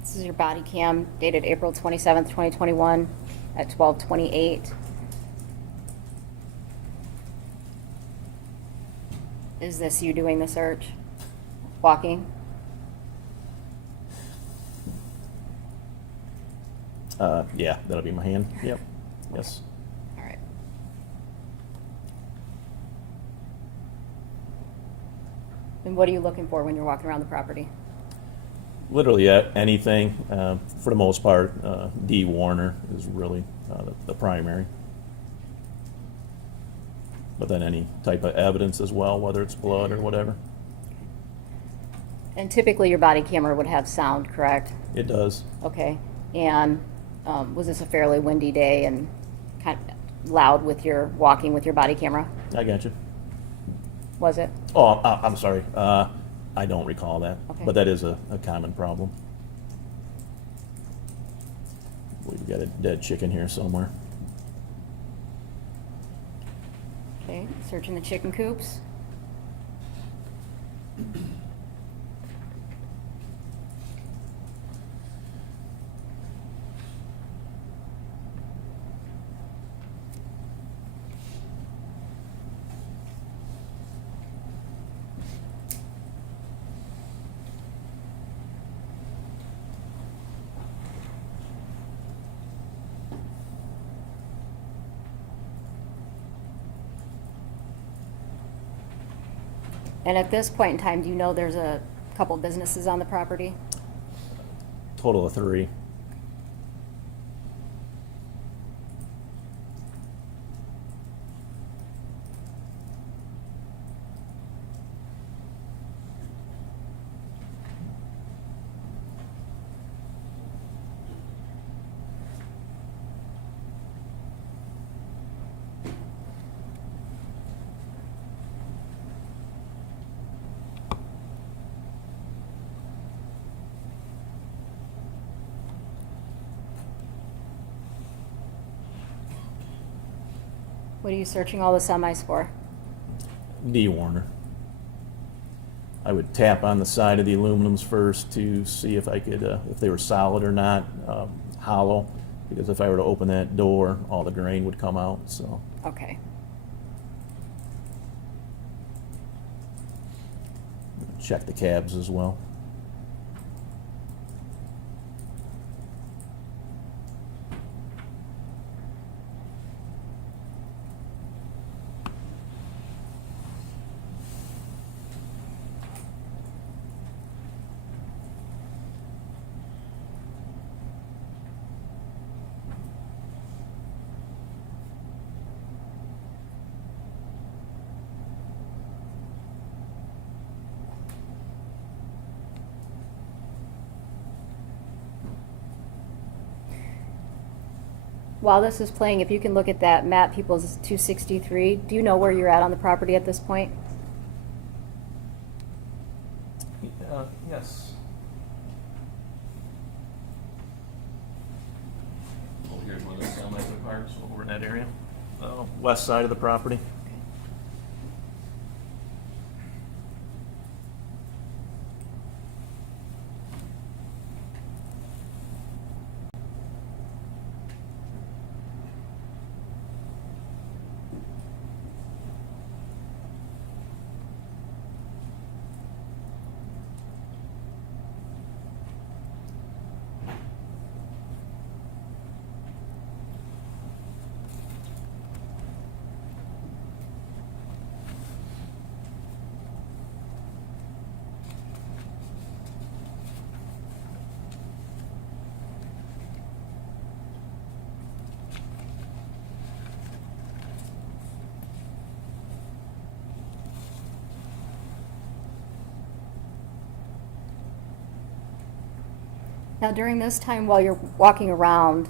This is your body cam dated April 27th, 2021 at 12:28. Is this you doing the search? Walking? Yeah, that'll be my hand. Yep. Yes. All right. And what are you looking for when you're walking around the property? Literally anything. For the most part, Dee Warner is really the primary. But then any type of evidence as well, whether it's blood or whatever. And typically your body camera would have sound, correct? It does. Okay. And was this a fairly windy day and kind of loud with your walking with your body camera? I got you. Was it? Oh, I'm sorry. I don't recall that. Okay. But that is a common problem. We've got a dead chicken here somewhere. Okay. Searching the chicken coops. And at this point in time, do you know there's a couple businesses on the property? Total of 3. What are you searching all the semis for? Dee Warner. I would tap on the side of the aluminums first to see if I could, if they were solid or not, hollow, because if I were to open that door, all the grain would come out, so. Okay. Check the cabs as well. While this is playing, if you can look at that map, People's 263, do you know where you're at on the property at this point? Yes. Over here's where the semis are parked, so over in that area. West side of the property. Now, during this time while you're walking around,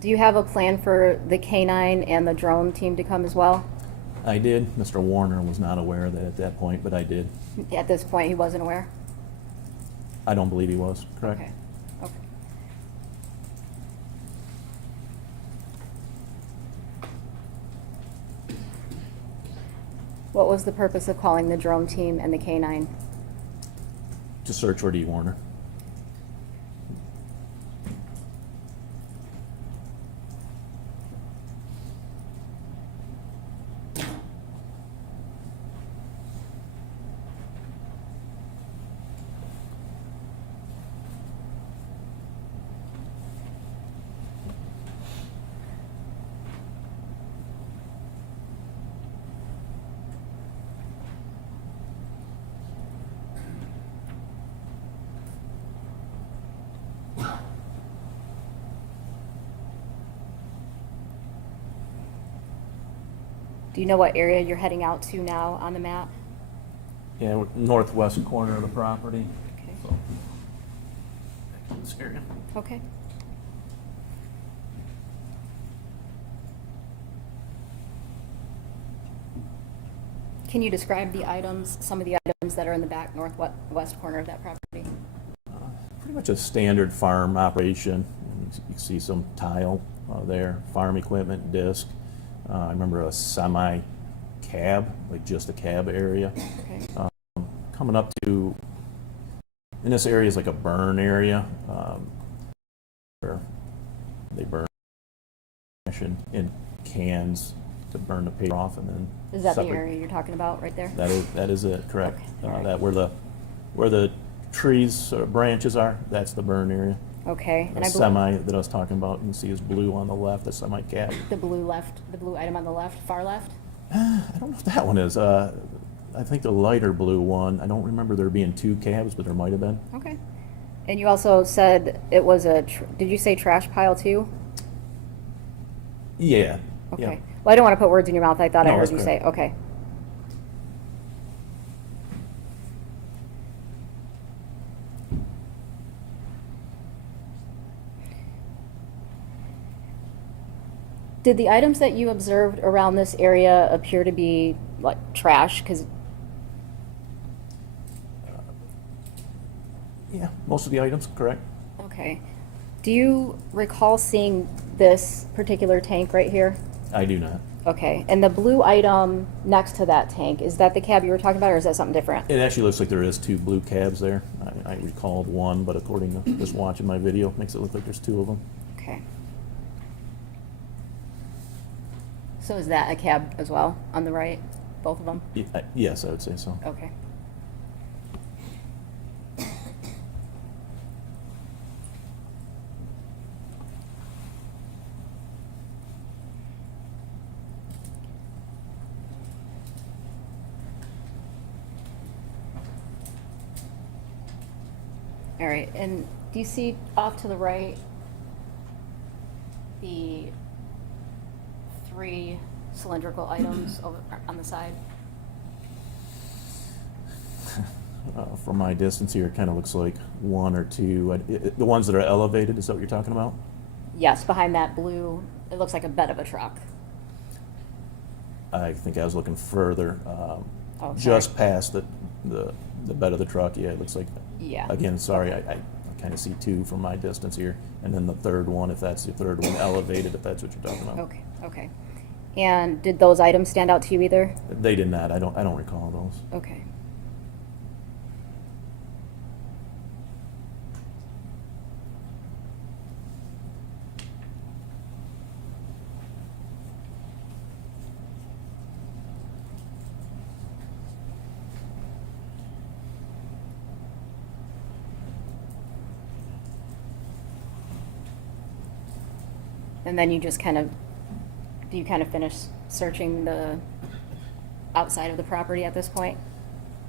do you have a plan for the canine and the drone team to come as well? I did. Mr. Warner was not aware of that at that point, but I did. At this point, he wasn't aware? I don't believe he was, correct? Okay, okay. What was the purpose of calling the drone team and the K-9? To search for Dee Warner. Do you know what area you're heading out to now on the map? Yeah, we're northwest corner of the property. Okay. So, this area. Okay. Can you describe the items, some of the items that are in the back northwest corner of that property? Pretty much a standard farm operation. You can see some tile there, farm equipment, disc. I remember a semi cab, like just a cab area. Okay. Coming up to, in this area is like a burn area where they burn in cans to burn the paper off, and then Is that the separate- area you're talking about right there? That is it, correct. Okay, all right. That where the trees or branches are, that's the burn area. Okay. The semi that I was talking about, you can see is blue on the left, the semi cab. The blue item on the left, far left? I don't know if that one is. I think the lighter blue one. I don't remember there being two cabs, but there might have been. Okay. And you also said it was did you say trash pile too? Yeah. Okay. Yeah. Well, I don't want to put words in your mouth. I thought I No, heard that's you say, correct. okay. Did the items that you observed around this area appear to be like trash? Because Yeah, most of the items, correct. okay. Do you recall seeing this particular tank right here? I do not. Okay, and the blue item next to that tank, is that the cab you were talking about, or is that something different? It actually looks like there is two blue cabs there. I recalled one, but according to just watching my video, makes it look like there's two of them. Okay. So is that a cab as well, on the right, both of them? Yes, I would say so. Okay. All right, and do you see off to the right the 3 cylindrical items over on the side? From my distance here, it kind of looks like one or two. The ones that are elevated, is that what you're talking about? Yes, behind that blue, it looks like a bed of a truck. I think I was looking further, Oh, sorry. just past the bed of the truck. Yeah, it looks like. Yeah. Again, sorry, I kind of see two from my distance here, and then the third one, if that's the third one, elevated, if that's what you're talking about. Okay, okay. And did those items stand out to you either? They did not. I don't recall those. Okay. And then you just do you kind of finish searching the outside of the property at this point?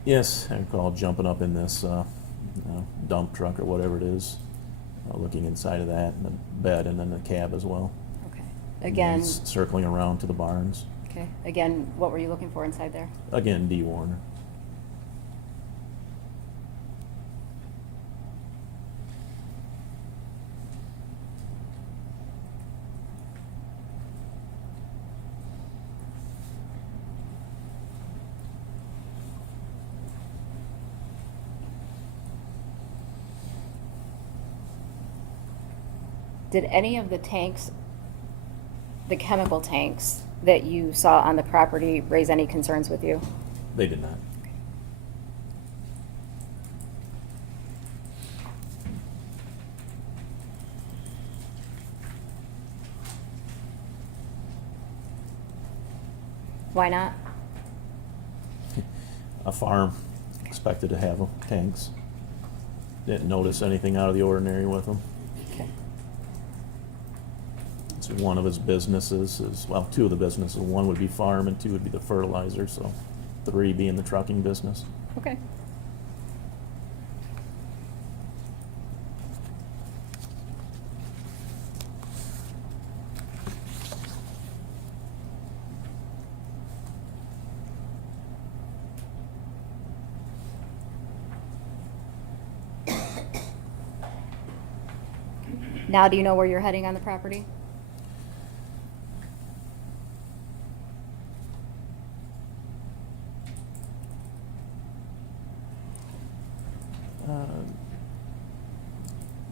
Yes, I recall jumping up in this dump truck or whatever it is, looking inside of that, and the bed, and then the cab as well. Okay. And Again, then circling around to the barns. okay. Again, what were you looking for inside there? Again, Dee Warner. Did any of the tanks, the chemical tanks that you saw on the property, raise any concerns with you? They did not. Why not? A farm expected to have tanks. Didn't notice anything out of the ordinary with them. Okay. It's one of his businesses is, well, two of the businesses. One would be farm and two would be the fertilizer, so 3 being the trucking business. Okay. Now, do you know where you're heading on the property?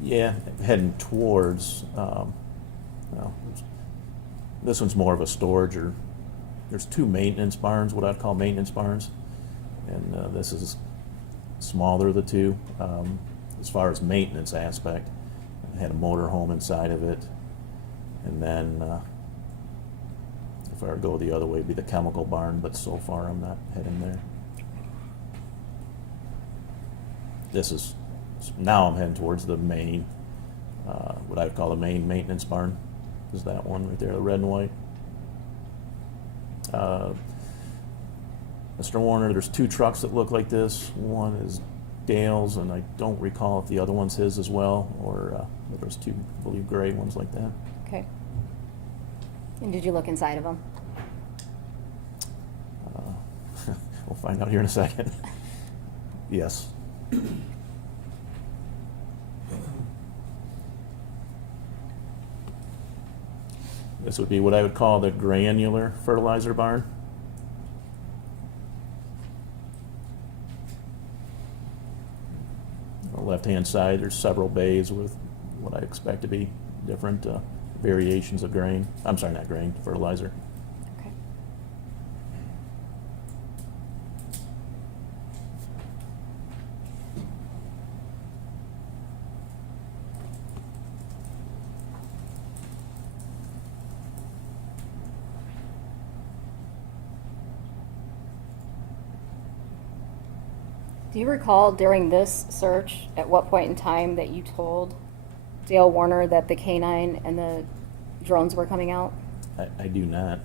Yeah, heading towards, well, this one's more of a storage, or there's 2 maintenance barns, what I'd call maintenance barns. And this is smaller of the 2. As far as maintenance aspect, it had a motor home inside of it. And then if I were to go the other way, it'd be the chemical barn, but so far I'm not heading there. This is, now I'm heading towards the main, what I would call the main maintenance barn, is that one right there, the red and white. Mr. Warner, there's 2 trucks that look like this. One is Dale's, and I don't recall if the other one's his as well, or there's 2, I believe, gray ones like that. Okay. And did you look inside of them? We'll find out here in a second. Yes. This would be what I would call the granular fertilizer barn. On the left-hand side, there's several bays with what I expect to be different variations of grain. I'm sorry, not grain, fertilizer. Okay. Do you recall during this search at what point in time that you told Dale Warner that the canine and the drones were coming out? I do not.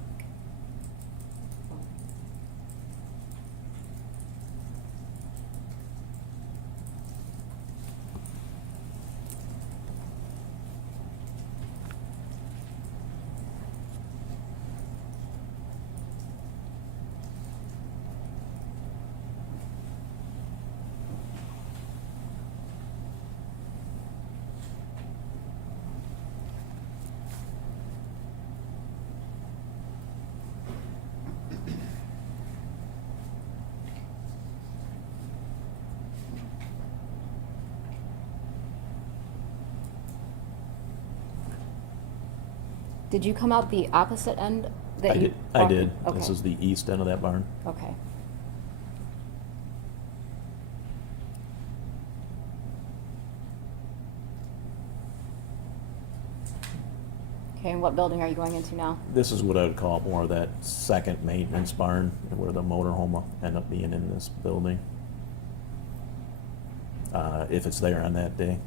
Did you come out the opposite end that I you did. I walked- did. Okay. This is the east end of that barn. Okay. Okay, and what building are you going into now? This is what I would call more of that second maintenance barn, where the motorhome will end up being in this building. If it's there on that day.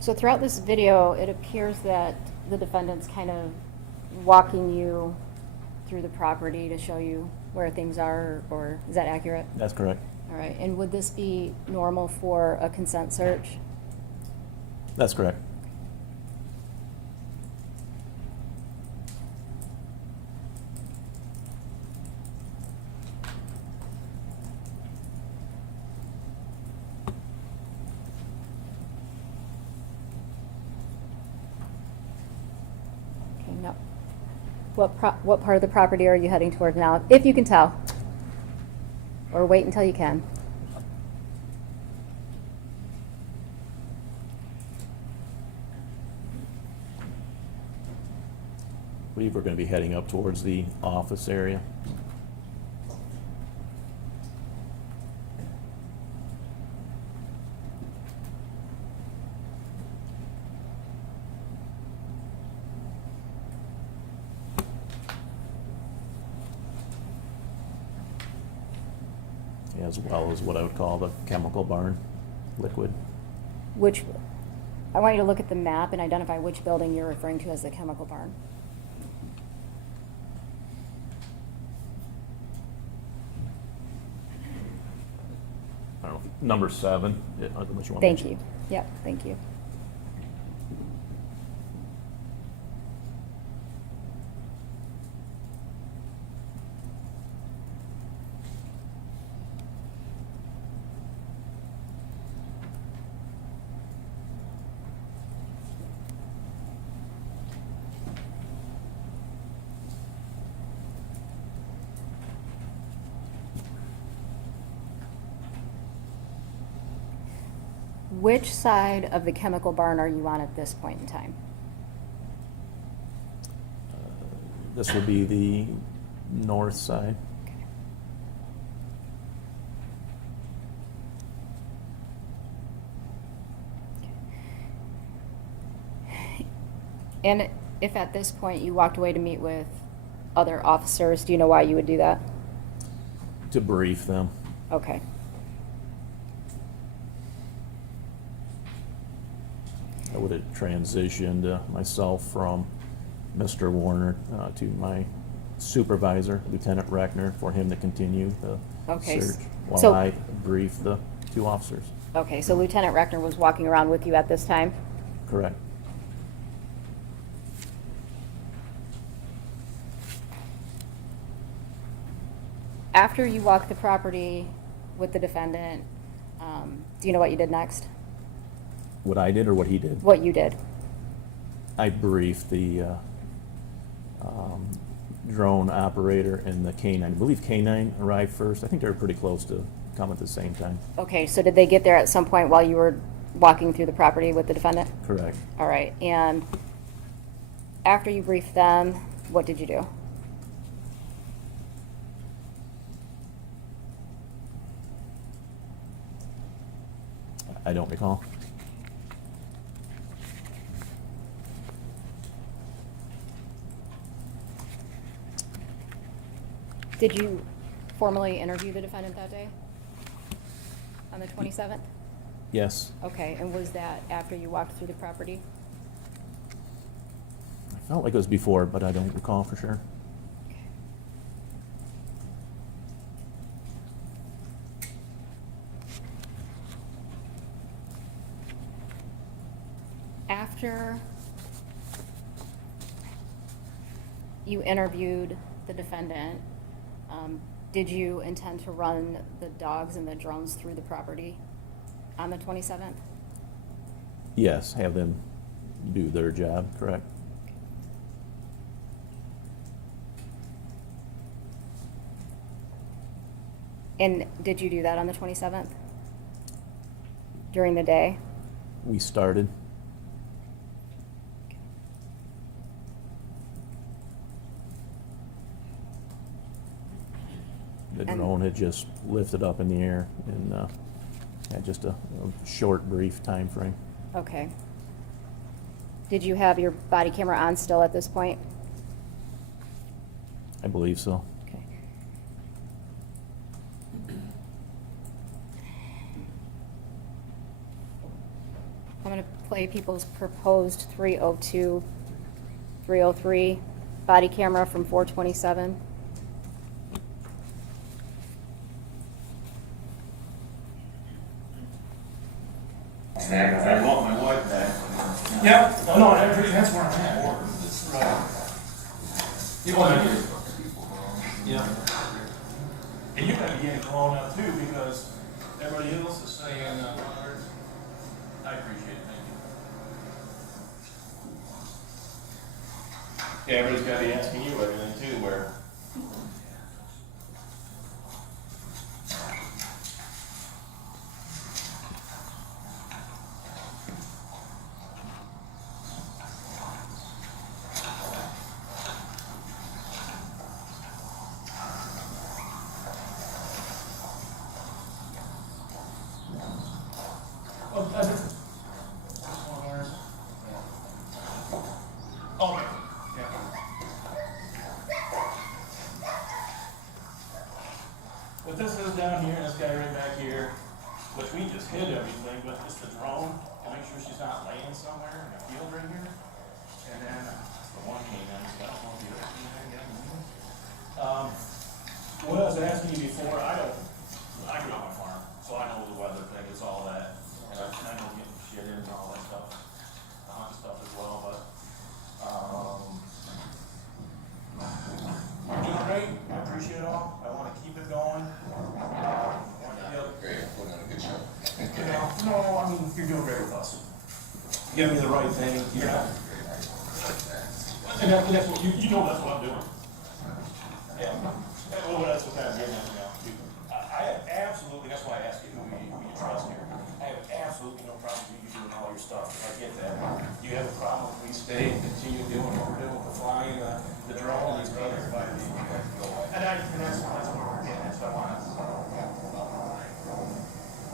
So throughout this video, it appears that the defendant's kind of walking you through the property to show you where things are, or is that accurate? That's correct. All right, and would this be normal for a consent search? That's correct. Okay, no. What part of the property are you heading toward now, if you can tell? Or wait until you can. I believe we're going to be heading up towards the office area. As well as what I would call the chemical barn, liquid. Which, I want you to look at the map and identify which building you're referring to as the chemical barn. I don't know, number 7. Which one? Thank you. Yep, thank you. Which side of the chemical barn are you on at this point in time? This would be the north side. And if at this point you walked away to meet with other officers, do you know why you would do that? To brief them. Okay. I would have transitioned myself from Mr. Warner to my supervisor, Lieutenant Reckner, for him to continue the Okay, search while so- I briefed the 2 officers. Okay, so Lieutenant Reckner was walking around with you at this time? Correct. After you walked the property with the defendant, do you know what you did next? What I did or what he did? What you did? I briefed the drone operator and the K-9. I believe K-9 arrived first. I think they were pretty close to come at the same time. Okay, so did they get there at some point while you were walking through the property with the defendant? Correct. All right, and after you briefed them, what did you do? I don't recall. Did you formally interview the defendant that day? On the 27th? Yes. Okay, and was that after you walked through the property? I felt like it was before, but I don't recall for sure. After you interviewed the defendant, did you intend to run the dogs and the drones through the property on the 27th? Yes, have them do their job, correct? And did you do that on the 27th? During the day? We started. The And- drone had just lifted up in the air and had just a short, brief time frame. Okay. Did you have your body camera on still at this point? I believe so. Okay. I'm going going to play people's proposed 302, 303 body camera from 427. I want my wife back. Yeah, oh, no, that's where I'm at. Right. You want to do? Yeah. And you gotta be getting blown out too, because everybody else is saying, I appreciate it, thank you. Yeah, everybody's gotta be asking you everything too, where. Oh, that's it. Okay, yeah. But this is down here, and this guy right back here, which we just hid everything, but it's the drone, to make sure she's not laying somewhere in a field right here. And then, the one came in, so I don't know if you heard anything. What I was asking you before, I grew up on a farm, so I know the weather thing, it's all that. And I know getting shit in and all that stuff, stuff as well, but, you're doing great, I appreciate it all, I wanna keep it going. Great, putting on a good show. You know, no, I mean, you're doing great with us. Give me the right thing, you know. And that's what, you know that's what I'm doing. Yeah, well, that's what I'm getting at now, too. I have absolutely, that's why I asked you who you trust here. I have absolutely no problem with you doing all your stuff, I get that. Do you have a problem if we stay and continue doing what we're doing with the flying, the drone, these other five people? And that's what we're getting at, so I want to.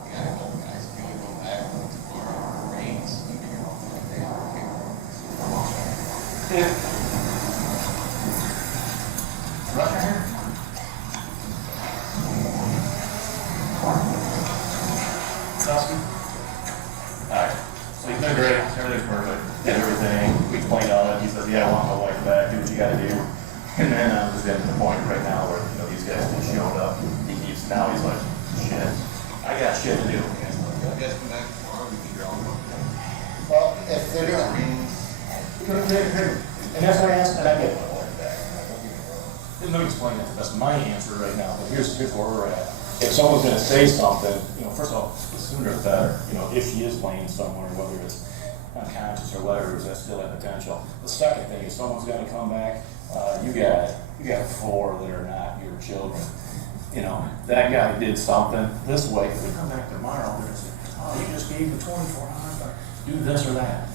You gotta go, guys. If you wanna go back tomorrow, rains, you can go like that. Russia here? Dusty? Alright, so he's been great, everything's perfect, did everything, we explained all that, he says, yeah, I want my wife back, do what you gotta do. And then I'm just getting to the point right now where, you know, these guys just showed up, now he's like, shit, I got shit to do. You guys come back tomorrow, we can go. Well, if they're doing, And that's what I asked, and I get my wife back. Let me explain that, that's my answer right now, but here's where we're at. If someone's gonna say something, you know, first of all, the sooner the better, you know, if she is laying somewhere, whether it's unconscious or whatever, is that still that potential? The second thing is someone's gonna come back, you got 4 that are not your children. You know, that guy did something this way, if we come back tomorrow, they're gonna say, oh, you just gave the 24 hours to do this or that.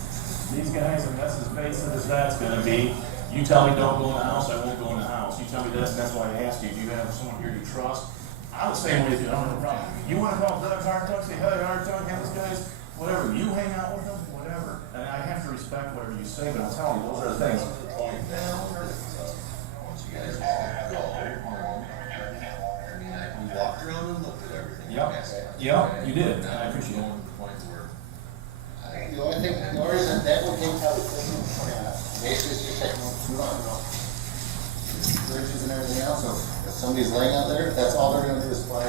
These guys, and that's as basic as that's gonna be. You tell me don't go in the house, I won't go in the house. You tell me this, and that's why I asked you, do you have someone here you trust? I'm the same way as you, I don't have a problem. You wanna call Doug Hartog, say, hey, Hartog, have this guys, whatever, you hang out with them, whatever. And I have to respect whatever you say, but I'm telling you, those are the things. Once you guys go home, I mean, we walked around and looked at everything. Yep, you did, I appreciate it. Going to the point where, the only thing, the only reason that would take out, basically it's just like, we don't know. Bridges and everything else, so if somebody's laying out there, that's all they're gonna do is fly.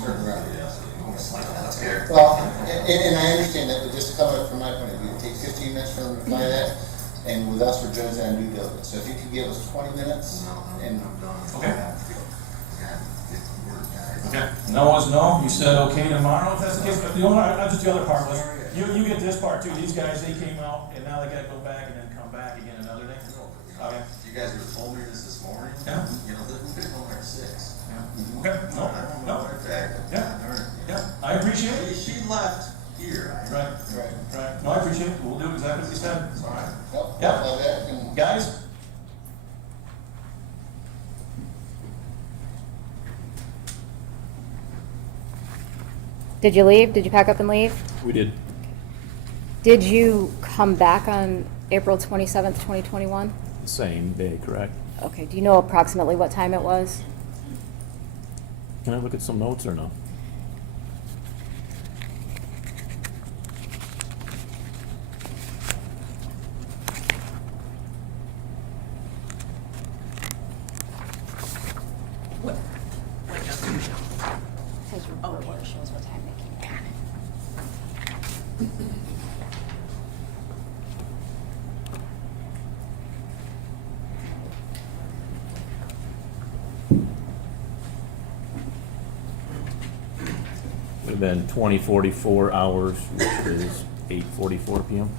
certain around it, that's here. Well, and I understand that, but just to come up from my point of view, it takes 15 minutes for them to fly that, and with us, we're doing that due diligence. So if you could give us 20 minutes, and Okay. Okay. No is no. You said okay tomorrow. If that's the case, but the only, just the other part was you get this part too. These guys, they came out and now they got to go back and then come back again another day. Okay. You guys would have told me this morning. Yeah. You know, we could have gone at 6. Yeah. Okay. No. Yeah. Yeah. I appreciate it. She left here. Right. Right. No, I appreciate it. We'll do exactly what you said. All right. yep, like that, and Guys. Did you leave? Did you pack up and leave? We did. Did you come back on April 27th, 2021? Same day, correct? Okay, do you know approximately what time it was? Can I look at some notes or no? it shows what time they came back. Would have been 20:44 hours, which is 8:44 p.m.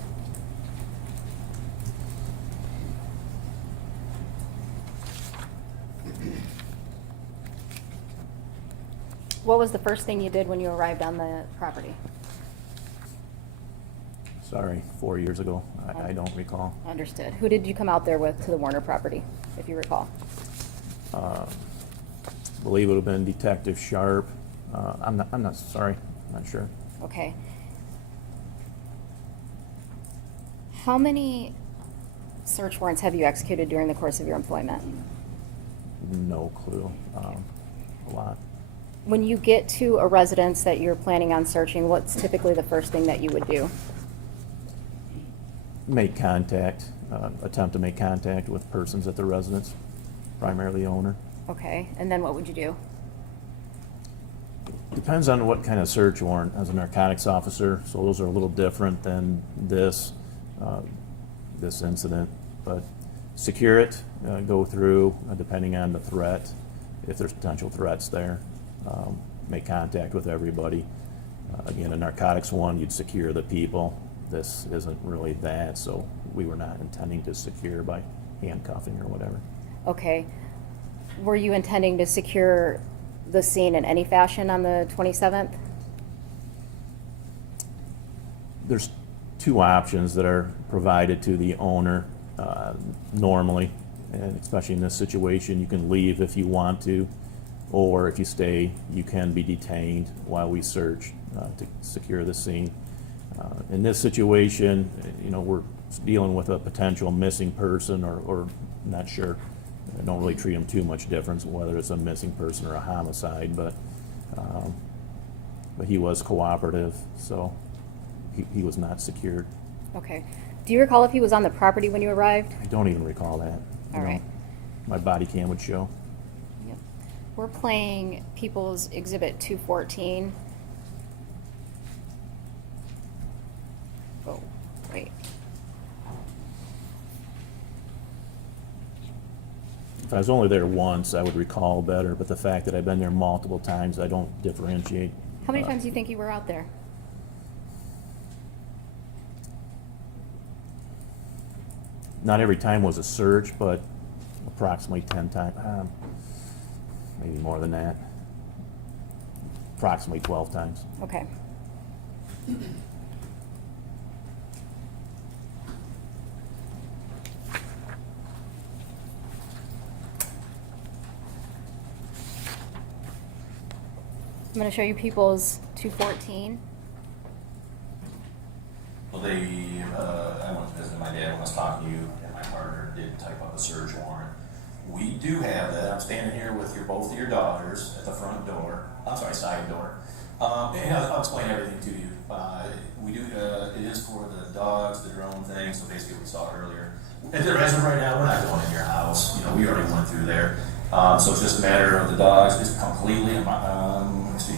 What was the first thing you did when you arrived on the property? Sorry, 4 years ago. I don't recall. Understood. Who did you come out there with to the Warner property, if you recall? I believe it would have been Detective Sharp. I'm not sorry. I'm not sure. Okay. How many search warrants have you executed during the course of your employment? No clue. A lot. When you get to a residence that you're planning on searching, what's typically the first thing that you would do? Make contact, attempt to make contact with persons at the residence, primarily owner. Okay, and then what would you do? Depends on what kind of search warrant. As a narcotics officer, so those are a little different than this incident. But secure it, go through, depending on the threat, if there's potential threats there. Make contact with everybody. Again, a narcotics one, you'd secure the people. This isn't really that, so we were not intending to secure by handcuffing or whatever. Okay. Were you intending to secure the scene in any fashion on the 27th? There's two options that are provided to the owner normally, and especially in this situation, you can leave if you want to, or if you stay, you can be detained while we search to secure the scene. In this situation, we're dealing with a potential missing person or not sure. I don't really treat them too much difference whether it's a missing person or a homicide, but he was cooperative, so he was not secured. Okay. Do you recall if he was on the property when you arrived? I don't even recall that. All right. My body cam would show. Yep. We're playing People's Exhibit 214. Oh, wait. If I was only there once, I would recall better, but the fact that I've been there multiple times, I don't differentiate. How many times do you think you were out there? Not every time was a search, but approximately 10 times, maybe more than that. Approximately 12 times. Okay. I'm going to show you People's 214. Well, I went to visit my dad when I was talking to you, and my partner did type up a search warrant. We do have that. I'm standing here with both of your daughters at the front door. I'm sorry, side door. And I'll explain everything to you. We do. It is for the dogs, the drone thing. So basically, what we saw earlier. As of right now, we're not going in your house. We already went through there. So it's just a matter of the dogs. It's completely. Let me see.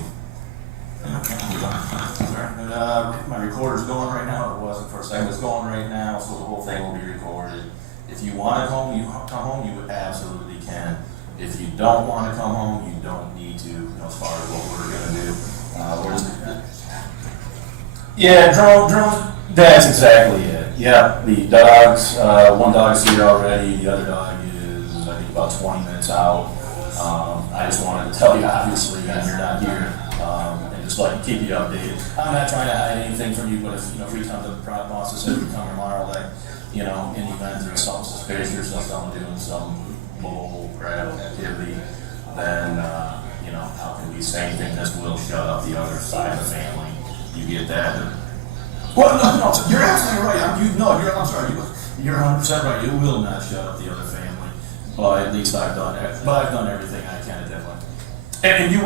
My recorder's going right now. It wasn't for a second. It's going right now, so the whole thing will be recorded. If you want to come home, you absolutely can. If you don't want to come home, you don't need to. As far as what we're going to do, drones. That's exactly it. Yeah, the dogs. One dog's here already. The other dog is, I think, about 20 minutes out. I just wanted to tell you, obviously, that you're not here. Just like keep you updated. I'm not trying to hide anything from you, but if we come to the prop boss and say we come tomorrow, like, in the event there's something suspicious or something doing some bull crap activity, then how can we say anything? This will shut up the other side of the family. You get that? Well, no, you're absolutely right. I'm sorry. You're 100% right. You will not shut up the other family. But at least I've done it. But I've done everything I can at that point. And you.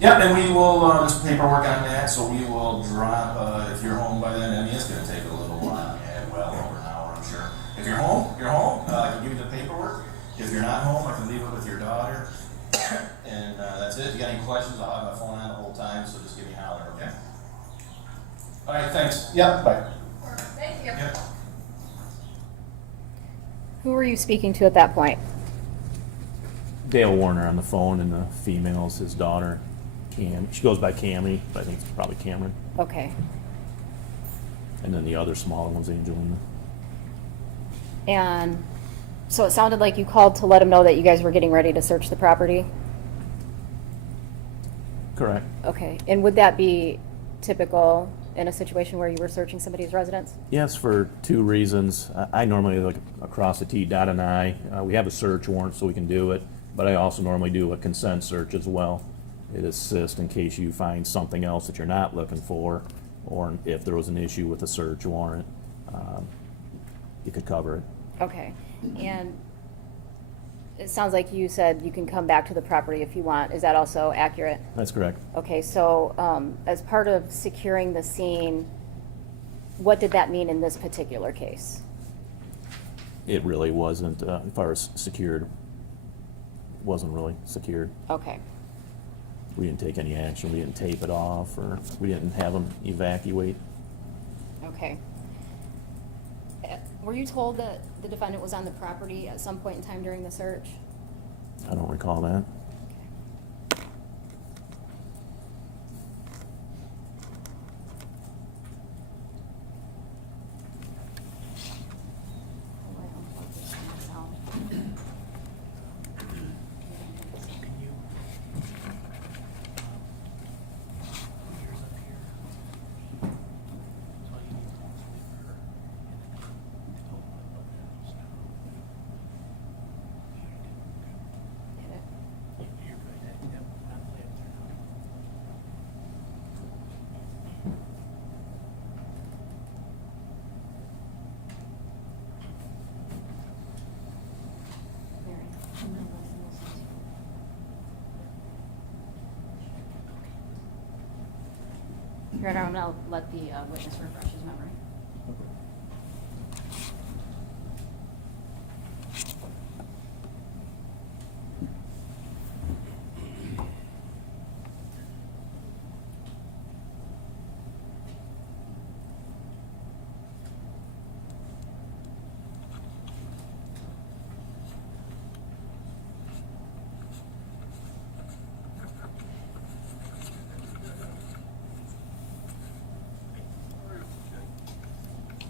Yep, and we will, there's paperwork on that, so we will drop, if you're home by then, it's going to take a little while, well over an hour, I'm sure. If you're home, I can give you the paperwork. If you're not home, I can leave it with your daughter. And that's it. If you got any questions, I'll have my phone on the whole time, so just give me a holler, okay? All right, thanks. Yep, bye. Thank you. Yep. Who were you speaking to at that point? Dale Warner on the phone, and the female's his daughter, Cam. She goes by Cammy, but I think it's probably Cameron. Okay. And then the other smaller one's Angelina. And so it sounded like you called to let him know that you guys were getting ready to search the property? Correct. Okay. And would that be typical in a situation where you were searching somebody's residence? Yes, for two reasons. I normally look across the T, dot an I. We have a search warrant, so we can do it, but I also normally do a consent search as well. It assists in case you find something else that you're not looking for, or if there was an issue with a search warrant, you could cover it. Okay. And it sounds like you said you can come back to the property if you want. Is that also accurate? That's correct. Okay, so as part of securing the scene, what did that mean in this particular case? It really wasn't, as far as secured, wasn't really secured. Okay. We didn't take any action. We didn't tape it off, or we didn't have them evacuate. Okay. Were you told that the defendant was on the property at some point in time during the search? I don't recall that. Your Honor, I'm going to let the witness refresh his memory.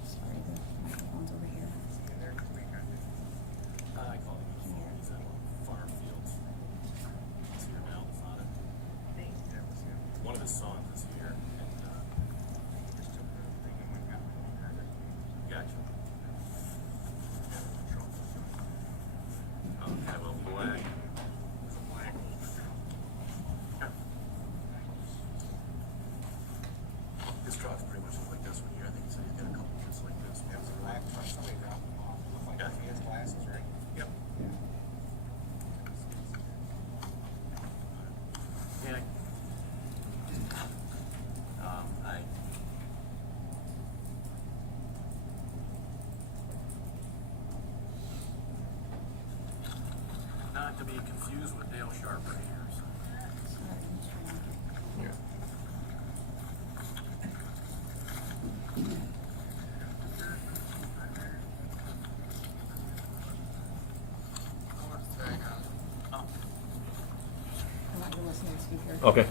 Sorry, the microphone's over here. I call him the phone. He's at a farm field. He's here now, the father. One of his sons is here. And, gotcha. Have a black. His truck's pretty much like this one here. I think he said he's got a couple just like this. Yeah, it's a black truck. Somebody dropped him off. Looked like he has glasses, right? Yep. Yeah. Not to be confused with Dale Sharp right here. So. Yeah. I'm not going to listen to the speaker. Okay.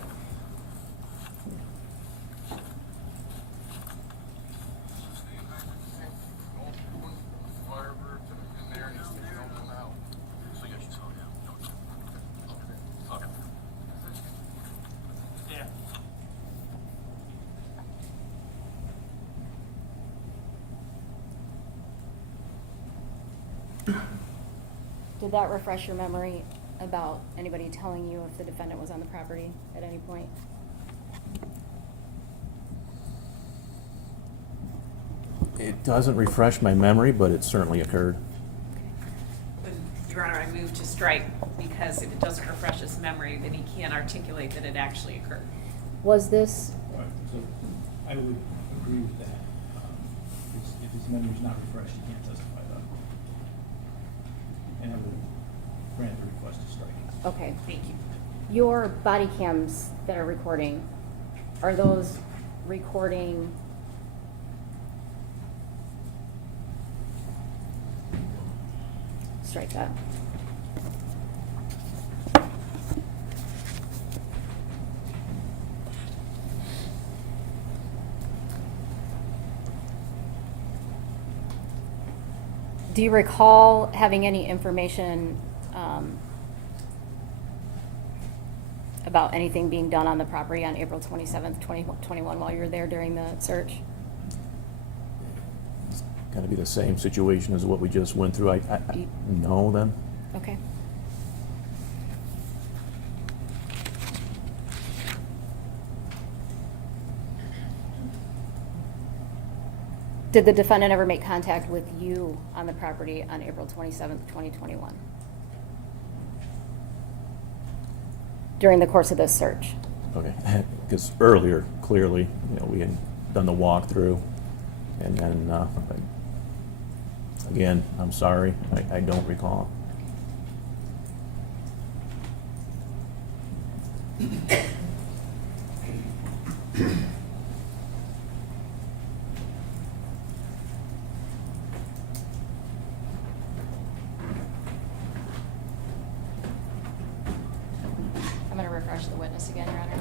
Did that refresh your memory about anybody telling you if the defendant was on the property at any point? It doesn't refresh my memory, but it certainly occurred. Then, Your Honor, I move to strike because if it doesn't refresh his memory, then he can't articulate that it actually occurred. Was this, Right, so I would agree with that. If his memory's not refreshed, he can't testify about it. And I would grant the request justice striking. Okay. Thank you. Your body cams that are recording, are those recording? Strike that. Do you recall having any information about anything being done on the property on April 27th, 2021 while you were there during the search? It's gotta be the same situation as what we just went through. No then? Okay. Did the defendant ever make contact with you on the property on April 27th, 2021? During the course of this search? Okay, because earlier, clearly, we had done the walkthrough, and then, again, I'm sorry, I don't recall. I'm going to refresh the witness again, Your Honor.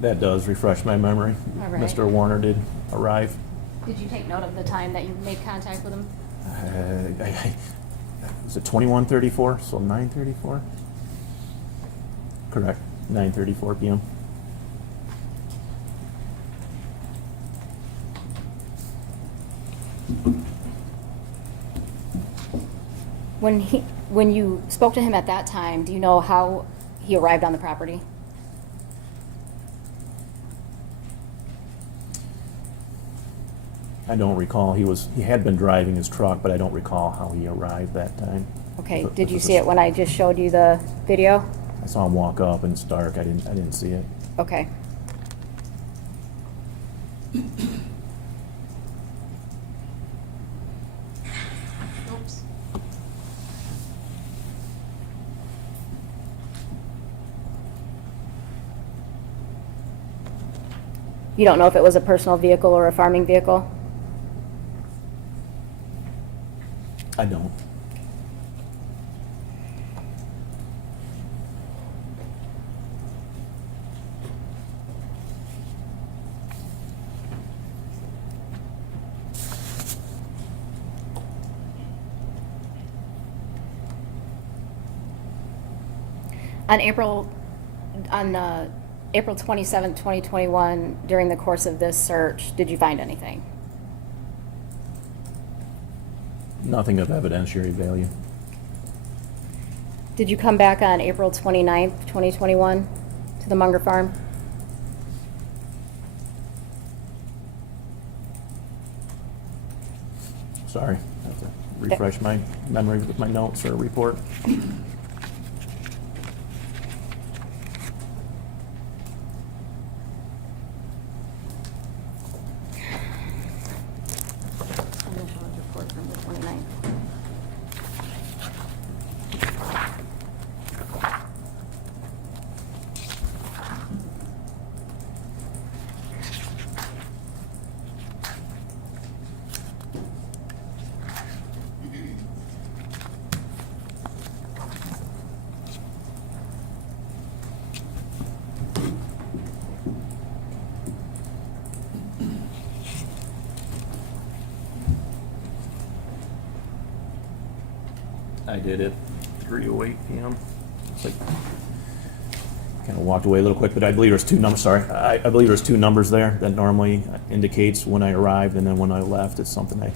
That does refresh my memory. All right. Mr. Warner did arrive. Did you take note of the time that you made contact with him? Was it 21:34, so 9:34? Correct, 9:34 p.m. When you spoke to him at that time, do you know how he arrived on the property? I don't recall. He had been driving his truck, but I don't recall how he arrived that time. Okay, If did you was a- see it when I just showed you the video? I saw him walk up and it's dark. I didn't see it. Okay. Oops. You don't know if it was a personal vehicle or a farming vehicle? I don't. On April 27th, 2021, during the course of this search, did you find anything? Nothing of evidentiary value. Did you come back on April 29th, 2021 to the Munger farm? Sorry. have to refresh my memory with my notes or report. Initial report from the 29th. I did it 3:08 p.m. It's like, kind of walked away a little quick, but I believe there's two numbers, sorry. I believe there's two numbers there that normally indicates when I arrived and then when I left. It's something I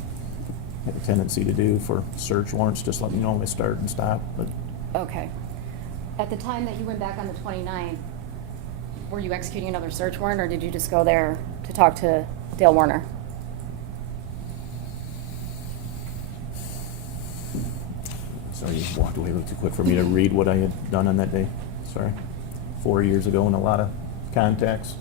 have a tendency to do for search warrants, just let me know when they start and stop, but Okay. At the time that you went back on the 29th, were you executing another search warrant, or did you just go there to talk to Dale Warner? sorry, you walked away a little too quick for me to read what I had done on that day. Sorry. 4 years ago and a lot of contacts.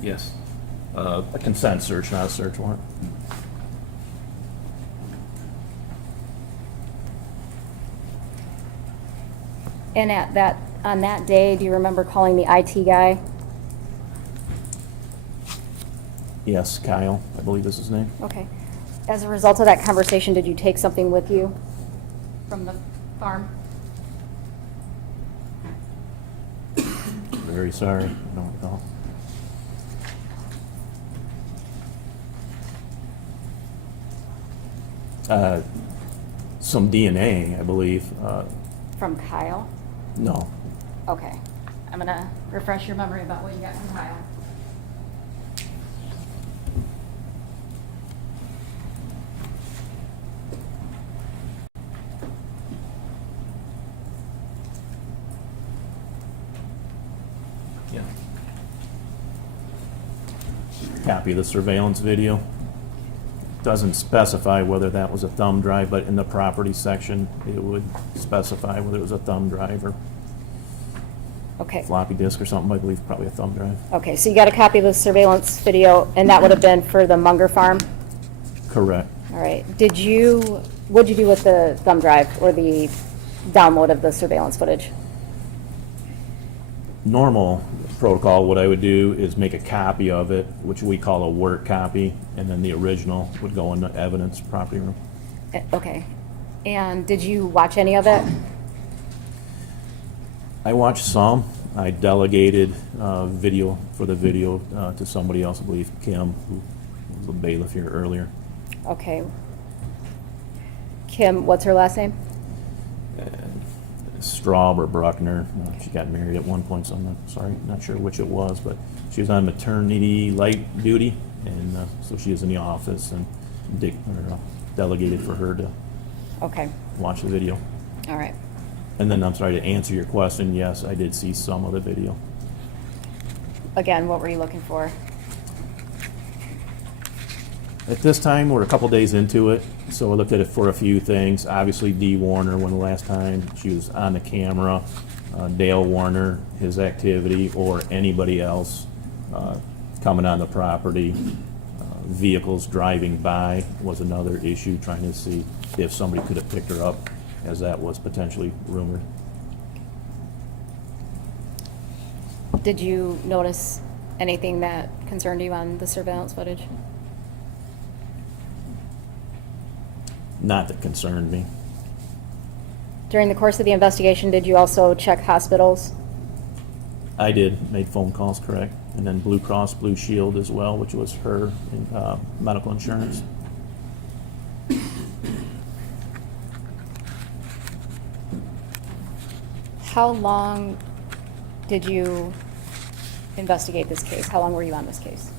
Yes. A consent search, not a search warrant. And on that day, do you remember calling the IT guy? Yes, Kyle, I believe is his name. Okay. As a result of that conversation, did you take something with you from the farm? Very sorry, I don't recall. Some DNA, I believe. From Kyle? No. Okay. I'm gonna refresh your memory about what you got from Kyle. Yeah. Copy of the surveillance video. Doesn't specify whether that was a thumb drive, but in the property section, it would specify whether it was a thumb drive or Okay. floppy disk or something. I believe probably a thumb drive. Okay, so you got a copy of the surveillance video, and that would have been for the Munger farm? Correct. All right. What'd you do with the thumb drive or the download of the surveillance footage? Normal protocol, what I would do is make a copy of it, which we call a work copy, and then the original would go in the evidence property room. Okay. And did you watch any of it? I watched some. I delegated video for the video to somebody else, I believe Kim, who was a bailiff here earlier. Okay. Kim, what's her last name? Straub or Bruckner. She got married at one point, so I'm not sure which it was, but she was on maternity light duty, and so she was in the office and delegated for her to Okay. watch the video. All right. And then, I'm sorry, to answer your question, yes, I did see some of the video. Again, what were you looking for? At this time, we're a couple days into it, so I looked at it for a few things. Obviously, Dee Warner, when the last time she was on the camera, Dale Warner, his activity, or anybody else coming on the property. Vehicles driving by was another issue, trying to see if somebody could have picked her up, as that was potentially rumored. Did you notice anything that concerned you on the surveillance footage? Not that concerned me. During the course of the investigation, did you also check hospitals? I did, made phone calls, correct. And then Blue Cross Blue Shield as well, which was her medical insurance. How long did you investigate this case? How long were you on this case?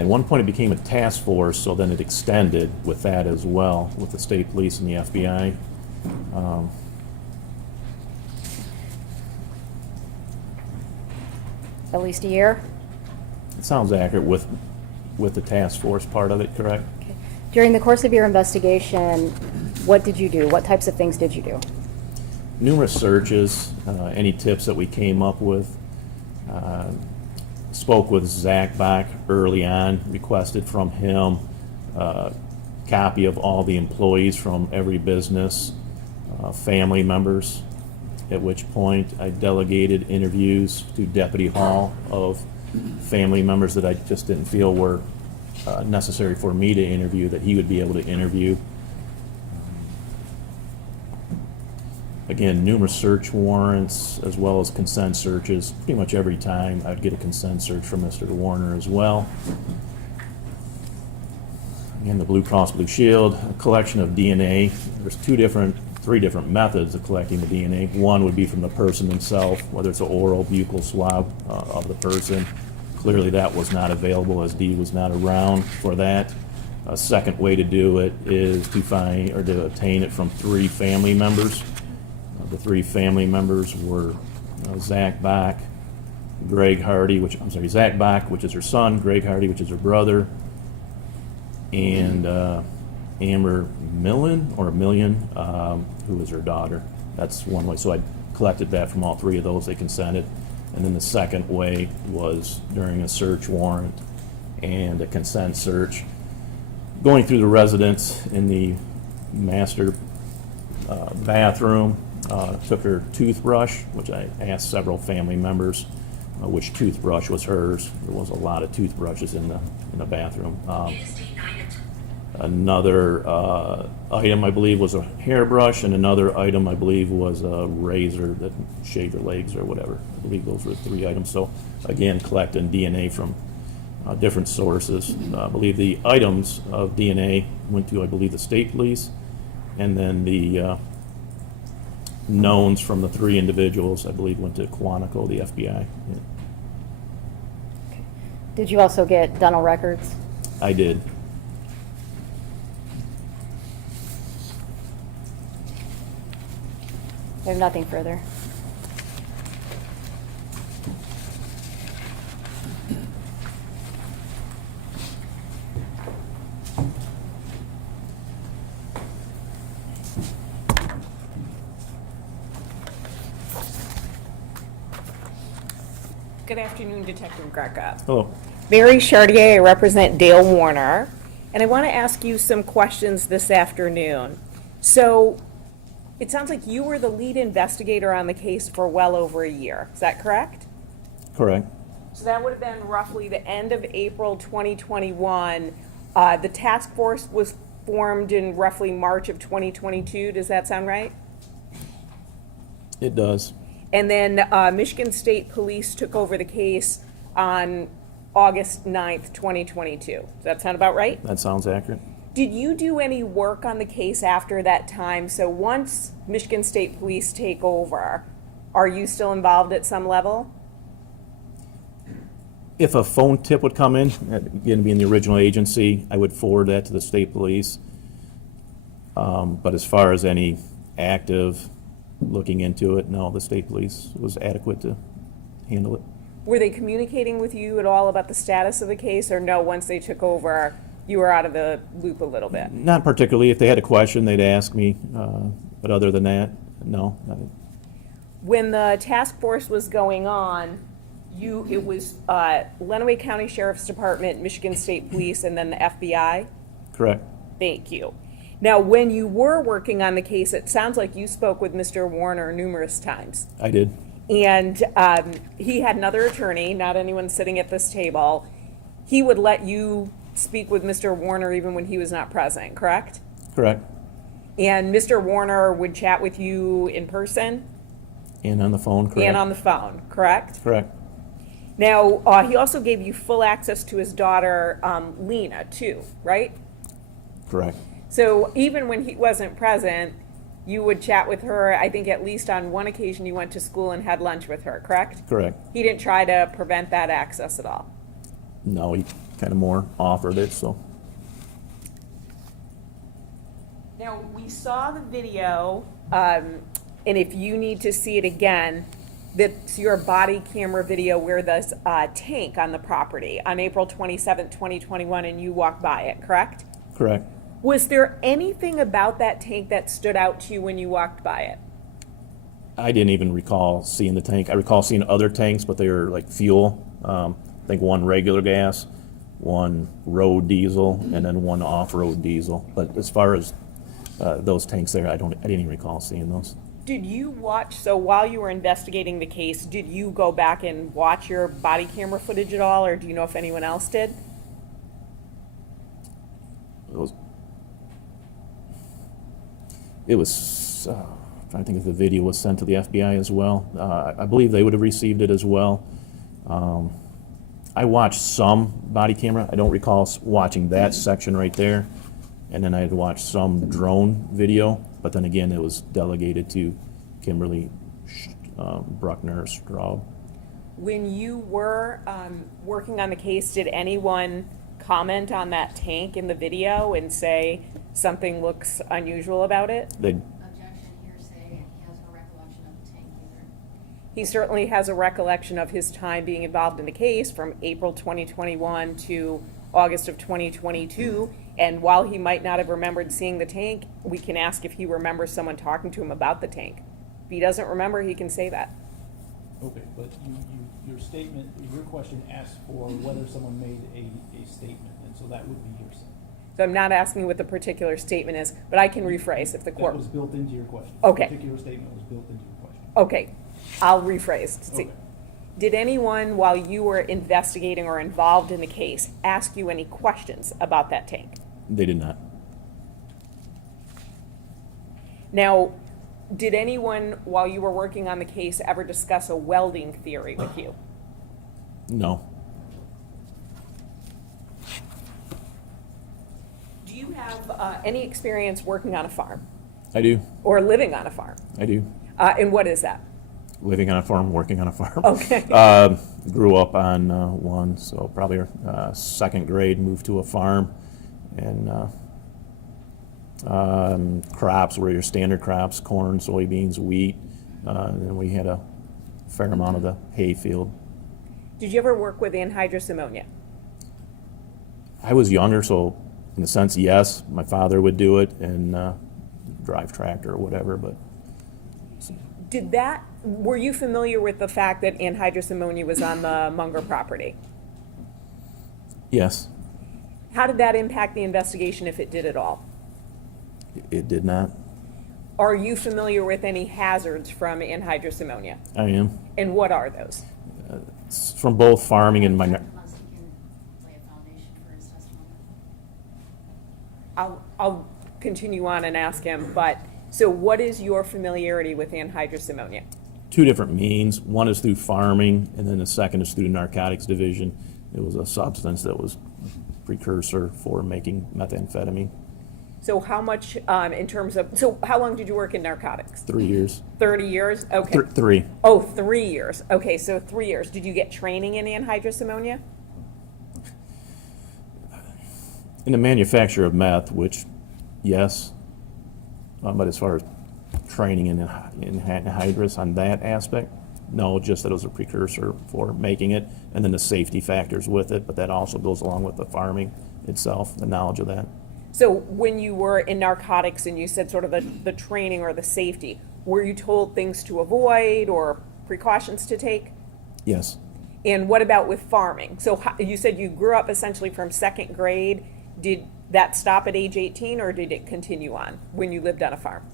At one point, it became a task force, so then it extended with that as well, with the state police and the FBI. At least a year? It sounds accurate with the task force part of it, correct? Okay. During the course of your investigation, what did you do? What types of things did you do? Numerous searches, any tips that we came up with. Spoke with Zach Bach early on, requested from him a copy of all the employees from every business, family members, at which point I delegated interviews to Deputy Hall of family members that I just didn't feel were necessary for me to interview, that he would be able to interview. Again, numerous search warrants as well as consent searches. Pretty much every time I'd get a consent search from Mr. Warner as well. Again, the Blue Cross Blue Shield, a collection of DNA. There's three different methods of collecting the DNA. One would be from the person himself, whether it's an oral, buccal swab of the person. Clearly that was not available as Dee was not around for that. A second way to do it is to find or to obtain it from 3 family members. The 3 family members were Zach Bach, Zach Bach, which is her son, Greg Hardy, which is her brother, and Amber Million, who is her daughter. That's one way. So I collected that from all 3 of those. They consented. And then the second way was during a search warrant and a consent search, going through the residence in the master bathroom. Took her toothbrush, which I asked several family members which toothbrush was hers. There was a lot of toothbrushes in the bathroom. Another item I believe was a hairbrush, and another item I believe was a razor that shaved her legs or whatever. I believe those were 3 items. So again, collecting DNA from different sources. I believe the items of DNA went to, I believe, the state police, and then the knowns from the 3 individuals, I believe, went to Quantico, the FBI. Yeah. Did you also get dental records? I did. I have nothing further. Good afternoon, Detective Greca. Hello. Mary Chartier, I represent Dale Warner, and I want to ask you some questions this afternoon. So, it sounds like you were the lead investigator on the case for well over a year. Is that correct? Correct. So that would have been roughly the end of April 2021. The task force was formed in roughly March of 2022. Does that sound right? It does. And then Michigan State Police took over the case on August 9th, 2022. Does that sound about right? That sounds accurate. Did you do any work on the case after that time? So once Michigan State Police take over, are you still involved at some level? If a phone tip would come in, again, being the original agency, I would forward that to the state police. But as far as any active looking into it, no, the state police was adequate to handle it. Were they communicating with you at all about the status of the case, or no, once they took over, you were out of the loop a little bit? Not particularly. If they had a question, they'd ask me. But other than that, no. When the task force was going on, it was Lenawee County Sheriff's Department, Michigan State Police, and then the FBI? Correct. Thank you. Now, when you were working on the case, it sounds like you spoke with Mr. Warner numerous times. I did. And he had another attorney, not anyone sitting at this table. He would let you speak with Mr. Warner even when he was not present, correct? Correct. And Mr. Warner would chat with you in person? And on the phone, correct. And on the phone, correct? Correct. Now, he also gave you full access to his daughter, Lena, too, right? Correct. So even when he wasn't present, You would chat with her, I think at least on one occasion you went to school and had lunch with her, correct? Correct. He didn't try to prevent that access at all? No, he kind of more offered it, so. Now, we saw the video, and if you need to see it again, that's your body camera video where there's a tank on the property on April 27th, 2021, and you walked by it, correct? Correct. Was there anything about that tank that stood out to you when you walked by it? I didn't even recall seeing the tank. I recall seeing other tanks, but they were like fuel. I think one regular gas, one road diesel, and then one off-road diesel. But as far as those tanks there, I didn't even recall seeing those. Did you watch, so while you were investigating the case, did you go back and watch your body camera footage at all, or do you know if anyone else did? It was trying to think if the video was sent to the FBI as well. I believe they would have received it as well. I watched some body camera. I don't recall watching that section right there. And then I had watched some drone video, but then again, it was delegated to Kimberly Bruckner Straub. When you were working on the case, did anyone comment on that tank in the video and say something looks unusual about it? They, Objection, hearsay, he has no recollection of the tank either. He certainly has a recollection of his time being involved in the case from April 2021 to August of 2022. And while he might not have remembered seeing the tank, we can ask if he remembers someone talking to him about the tank. If he doesn't remember, he can say that. Okay, but your statement, your question asked for whether someone made a statement, and so that would be hearsay. So I'm not asking what the particular statement is, but I can rephrase if the court. That was built into your question. Okay. The particular statement was built into your question. Okay, I'll rephrase. See, Okay. did anyone, while you were investigating or involved in the case, ask you any questions about that tank? they did not. Now, did anyone, while you were working on the case, ever discuss a welding theory with you? No. Do you have any experience working on a farm I do. or living on a farm? I do. And what is that? Living on a farm, working on a farm. Okay. Grew up on one, so probably second grade, moved to a farm. And crops were your standard crops, corn, soybeans, wheat. And then we had a fair amount of the hay field. Did you ever work with anhydrous ammonia? I was younger, so in a sense, yes. My father would do it and drive tractor or whatever, but Were you familiar with the fact that anhydrous ammonia was on the Munger property? yes, How did that impact the investigation, if it did at all? it did not. Are you familiar with any hazards from anhydrous ammonia? I am. And what are those? It's from both farming and my. Unless he can lay a foundation for his testimony. I'll continue on and ask him, but, so what is your familiarity with anhydrous ammonia? Two different means. One is through farming, and then the second is through the narcotics division. It was a substance that was precursor for making methamphetamine. So how much, in terms of, so how long did you work in narcotics? 3 years. 30 years? Okay. Three. Oh, 3 years. Okay, so 3 years. Did you get training in anhydrous ammonia? In the manufacture of meth, which, yes, but as far as training in anhydrous on that aspect, no, just that it was a precursor for making it, and then the safety factors with it, but that also goes along with the farming itself, the knowledge of that. So when you were in narcotics and you said sort of the training or the safety, were you told things to avoid or precautions to take? Yes. And what about with farming? So you said you grew up essentially from second grade. Did that stop at age 18 or did it continue on when you lived on a farm?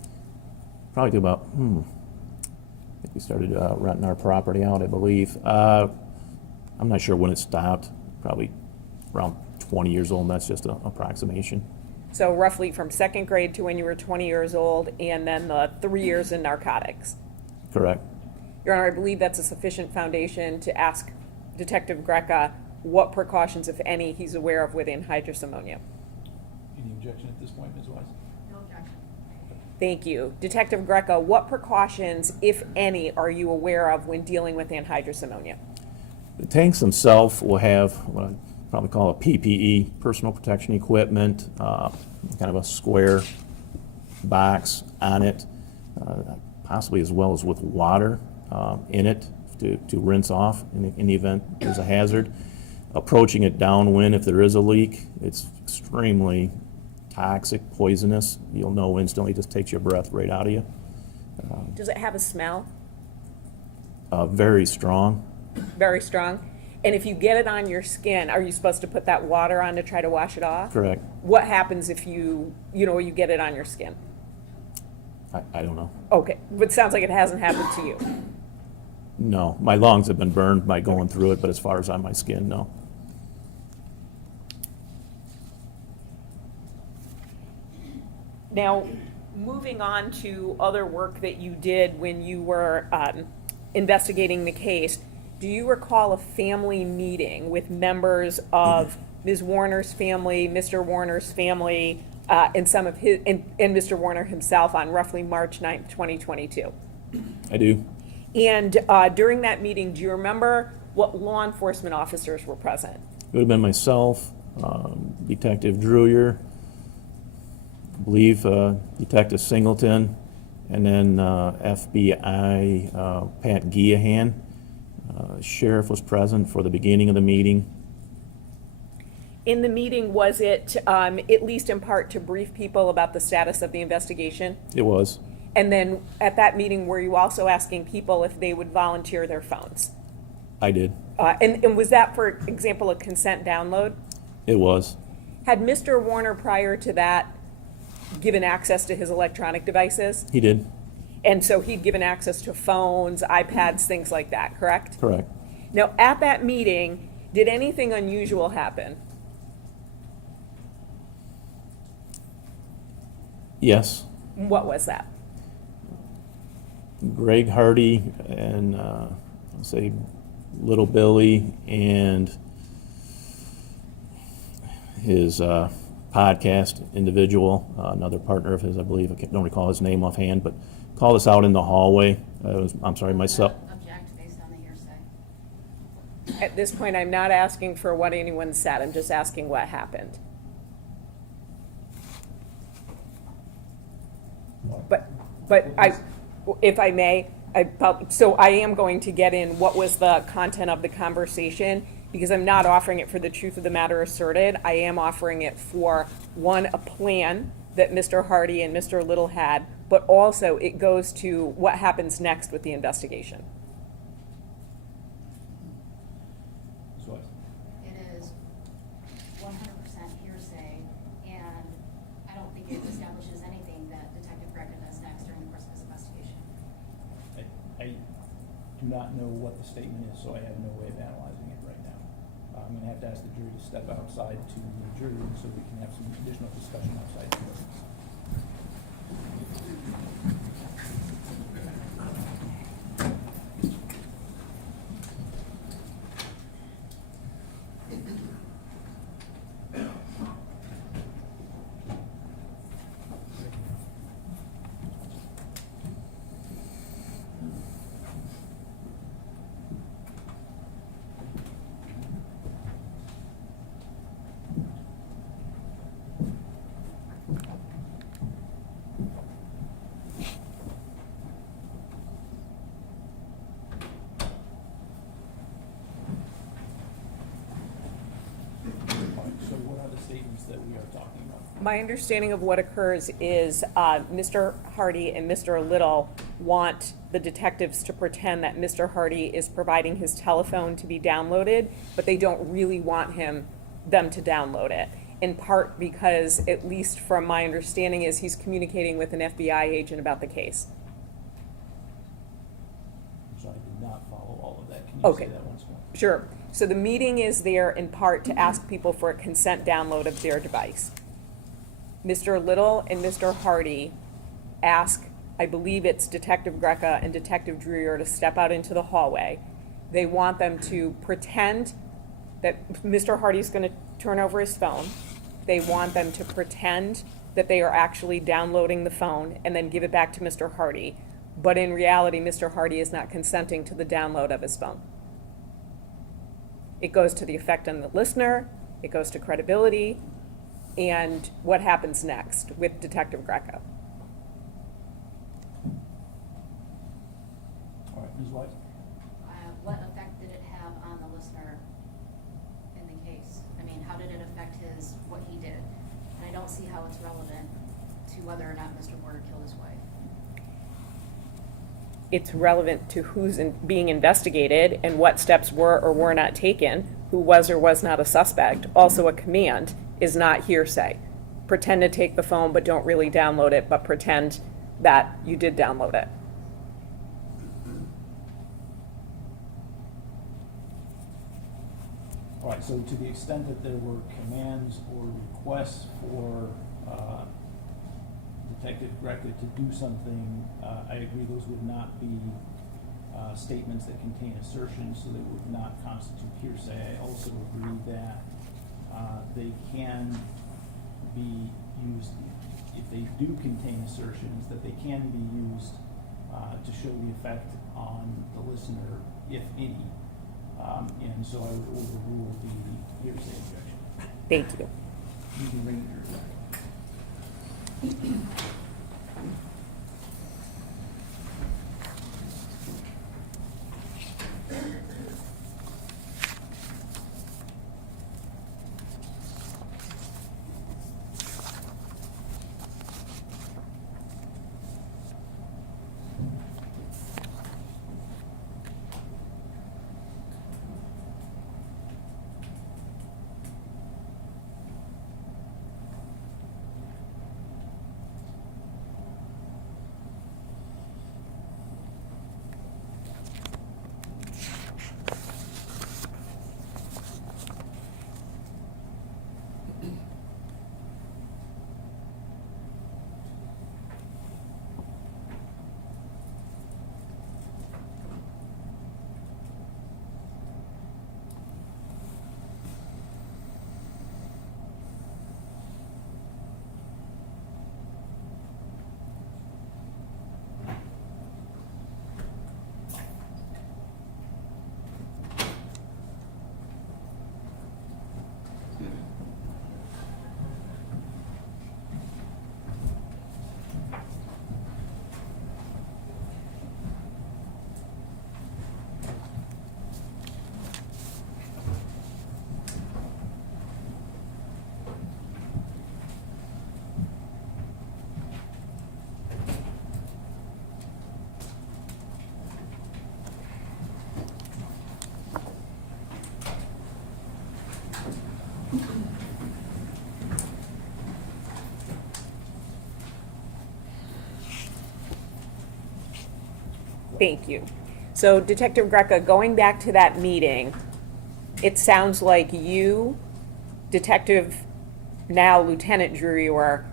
Probably to about, I think we started renting our property out, I believe. I'm not sure when it stopped, probably around 20 years old, and that's just an approximation. So roughly from second grade to when you were 20 years old, and then the 3 years in narcotics. Correct. Your Honor, I believe that's a sufficient foundation to ask Detective Greca what precautions, if any, he's aware of with anhydrous ammonia. Any objection at this point, Ms. Wise? No objection. Thank you. Detective Greca, what precautions, if any, are you aware of when dealing with anhydrous ammonia? The tanks themselves will have what I probably call a PPE, personal protection equipment, kind of a square box on it, possibly as well as with water in it to rinse off in the event there's a hazard. Approaching it downwind, if there is a leak, it's extremely toxic, poisonous. You'll know instantly, just takes your breath right out of you. Does it have a smell? Very strong. Very strong? And if you get it on your skin, are you supposed to put that water on to try to wash it off? Correct. What happens if you get it on your skin? I don't know. Okay, but it sounds like it hasn't happened to you. No, my lungs have been burned by going through it, but as far as on my skin, no. Now, moving on to other work that you did when you were investigating the case, do you recall a family meeting with members of Ms. Warner's family, Mr. Warner's family, and some of his, and Mr. Warner himself on roughly March 9th, 2022? I do. And during that meeting, do you remember what law enforcement officers were present? It would have been myself, Detective Dreyer, I believe Detective Singleton, and then FBI Pat Guillahan. Sheriff was present for the beginning of the meeting. In the meeting, was it at least in part to brief people about the status of the investigation? It was. And then at that meeting, were you also asking people if they would volunteer their phones? I did. And was that, for example, a consent download? It was. Had Mr. Warner prior to that given access to his electronic devices? He did. And so he'd given access to phones, iPads, things like that, correct? Correct. Now, at that meeting, did anything unusual happen? Yes. What was that? Greg Hardy and I'll say Little Billy and his podcast individual, another partner of his, I believe, I don't recall his name offhand, but called us out in the hallway. Myself. Object based on the hearsay. At this point, I'm not asking for what anyone said, I'm just asking what happened. But if I may, so I am going to get in what was the content of the conversation, because I'm not offering it for the truth of the matter asserted. I am offering it for, one, a plan that Mr. Hardy and Mr. Little had, but also it goes to what happens next with the investigation. It is 100% hearsay, and I don't think it establishes anything that Detective Greca does next during the course of his investigation. I do not know what the statement is, so I have no way of analyzing it right now. I'm gonna have to ask the jury to step outside to the jury room so we can have some additional discussion outside the room. So what are the statements that we are talking about? My understanding of what occurs is Mr. Hardy and Mr. Little want the detectives to pretend that Mr. Hardy is providing his telephone to be downloaded, but they don't really want them to download it. In part because, at least from my understanding, is he's communicating with an FBI agent about the case. So I did not follow all of that. Can you Okay. say that once more? Sure. So the meeting is there in part to ask people for a consent download of their device. Mr. Little and Mr. Hardy ask, I believe it's Detective Greca and Detective Dreyer, to step out into the hallway. They want them to pretend that Mr. Hardy's going to turn over his phone. They want them to pretend that they are actually downloading the phone and then give it back to Mr. Hardy. But in reality, Mr. Hardy is not consenting to the download of his phone. It goes to the effect on the listener, it goes to credibility, and what happens next with Detective Greca. All right, Ms. White? What effect did it have on the listener in the case? I mean, how did it affect what he did? And I don't see how it's relevant to whether or not Mr. Warner killed his wife. It's relevant to who's being investigated and what steps were or were not taken, who was or was not a suspect. Also, a command is not hearsay. Pretend to take the phone, but don't really download it, but pretend that you did download it. All right, so to the extent that there were commands or requests for Detective Greca to do something, I agree those would not be statements that contain assertions, so they would not constitute hearsay. I also agree that they can be used, if they do contain assertions, that they can be used to show the effect on the listener, if any. And so I would overrule the hearsay objection. Thank you. You can bring it yourself. Thank you. So Detective Greca, going back to that meeting, it sounds like you, Detective, now Lieutenant Drewer,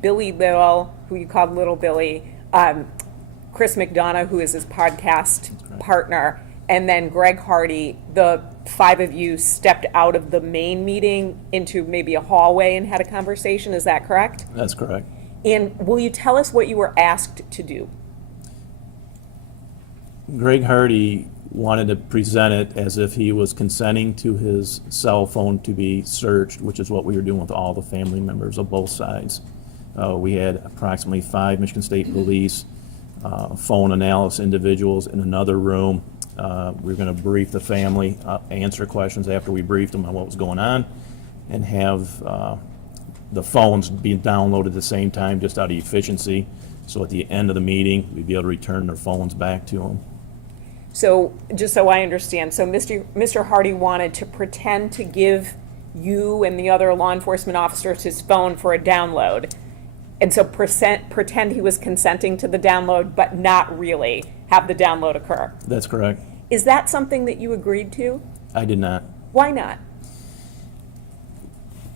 Billy Little, who you called Little Billy, Chris McDonough, who is his podcast partner, and then Greg Hardy, the five of you stepped out of the main meeting into maybe a hallway and had a conversation. Is that correct? That's correct. And will you tell us what you were asked to do? Greg Hardy wanted to present it as if he was consenting to his cell phone to be searched, which is what we were doing with all the family members of both sides. We had approximately 5 Michigan State Police phone analysis individuals in another room. We were going to brief the family, answer questions after we briefed them on what was going on, and have the phones being downloaded at the same time just out of efficiency. So at the end of the meeting, we'd be able to return their phones back to them. So, just so I understand, so Mr. Hardy wanted to pretend to give you and the other law enforcement officers his phone for a download, and so pretend he was consenting to the download, but not really have the download occur. That's correct. Is that something that you agreed to? I did not. Why not?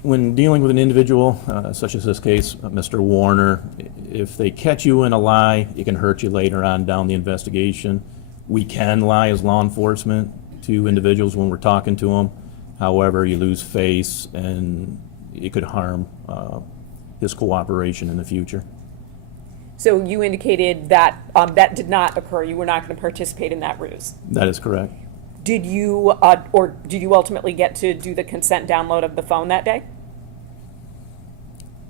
When dealing with an individual, such as this case, Mr. Warner, if they catch you in a lie, it can hurt you later on down the investigation. We can lie as law enforcement to individuals when we're talking to them. However, you lose face and it could harm his cooperation in the future. So you indicated that that did not occur. You were not going to participate in that ruse. That is correct. Did you, or did you ultimately get to do the consent download of the phone that day?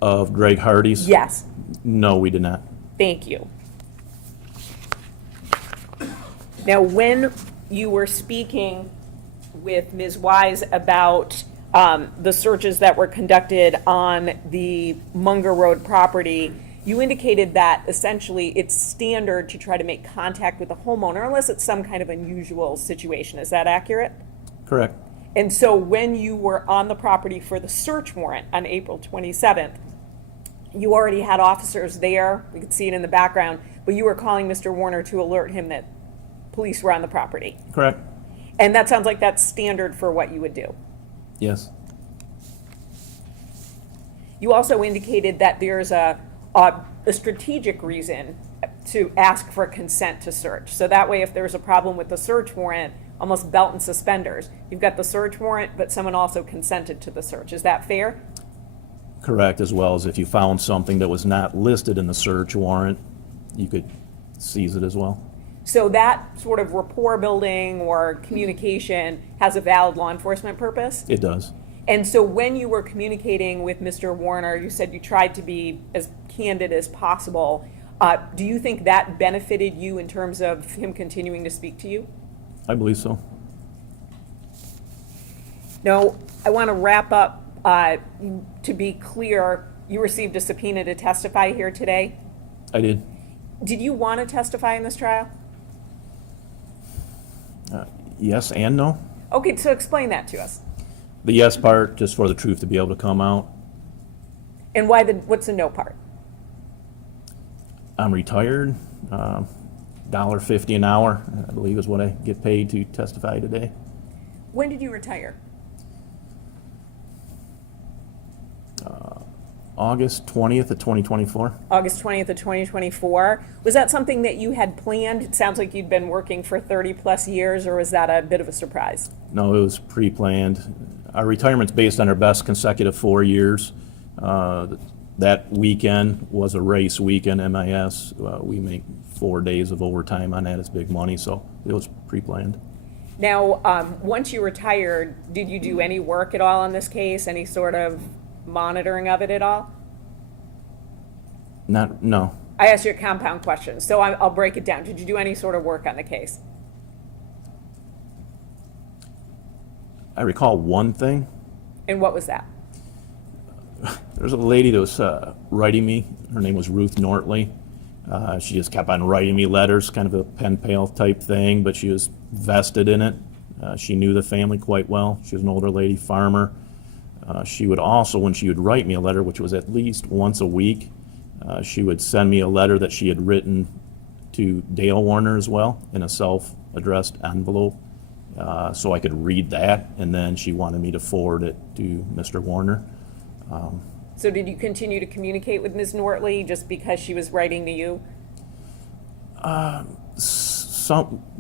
Of Greg Hardy's? Yes. No, we did not. Thank you. Now, when you were speaking with Ms. Wise about the searches that were conducted on the Munger Road property, you indicated that essentially it's standard to try to make contact with the homeowner unless it's some kind of unusual situation. Is that accurate? Correct. And so when you were on the property for the search warrant on April 27th, you already had officers there. We could see it in the background, but you were calling Mr. Warner to alert him that police were on the property. Correct. And that sounds like that's standard for what you would do. Yes. You also indicated that there's a strategic reason to ask for consent to search. So that way, if there's a problem with the search warrant, almost belt and suspenders. You've got the search warrant, but someone also consented to the search. Is that fair? Correct, as well as if you found something that was not listed in the search warrant, you could seize it as well. So that sort of rapport building or communication has a valid law enforcement purpose? It does. And so when you were communicating with Mr. Warner, you said you tried to be as candid as possible. Do you think that benefited you in terms of him continuing to speak to you? I believe so. Now, I want to wrap up. To be clear, you received a subpoena to testify here today. I did. Did you want to testify in this trial? Yes and no. Okay, so explain that to us. The yes part, just for the truth to be able to come out. And what's the no part? I'm retired. $1.50 an hour, I believe, is what I get paid to testify today. When did you retire? August 20th of 2024. August 20th of 2024. Was that something that you had planned? It sounds like you'd been working for 30 plus years, or was that a bit of a surprise? No, it was pre-planned. Our retirement's based on our best consecutive 4 years. That weekend was a race weekend, MIS. We make 4 days of overtime on that. It's big money, so it was pre-planned. Now, once you retired, did you do any work at all on this case? Any sort of monitoring of it at all? No. I asked you a compound question, so I'll break it down. Did you do any sort of work on the case? I recall one thing. And what was that? There was a lady that was writing me. Her name was Ruth Nortley. She just kept on writing me letters, kind of a pen pal type thing, but she was vested in it. She knew the family quite well. She was an older lady, farmer. She would also, when she would write me a letter, which was at least once a week, she would send me a letter that she had written to Dale Warner as well in a self-addressed envelope, so I could read that, and then she wanted me to forward it to Mr. Warner. So did you continue to communicate with Ms. Nortley just because she was writing to you?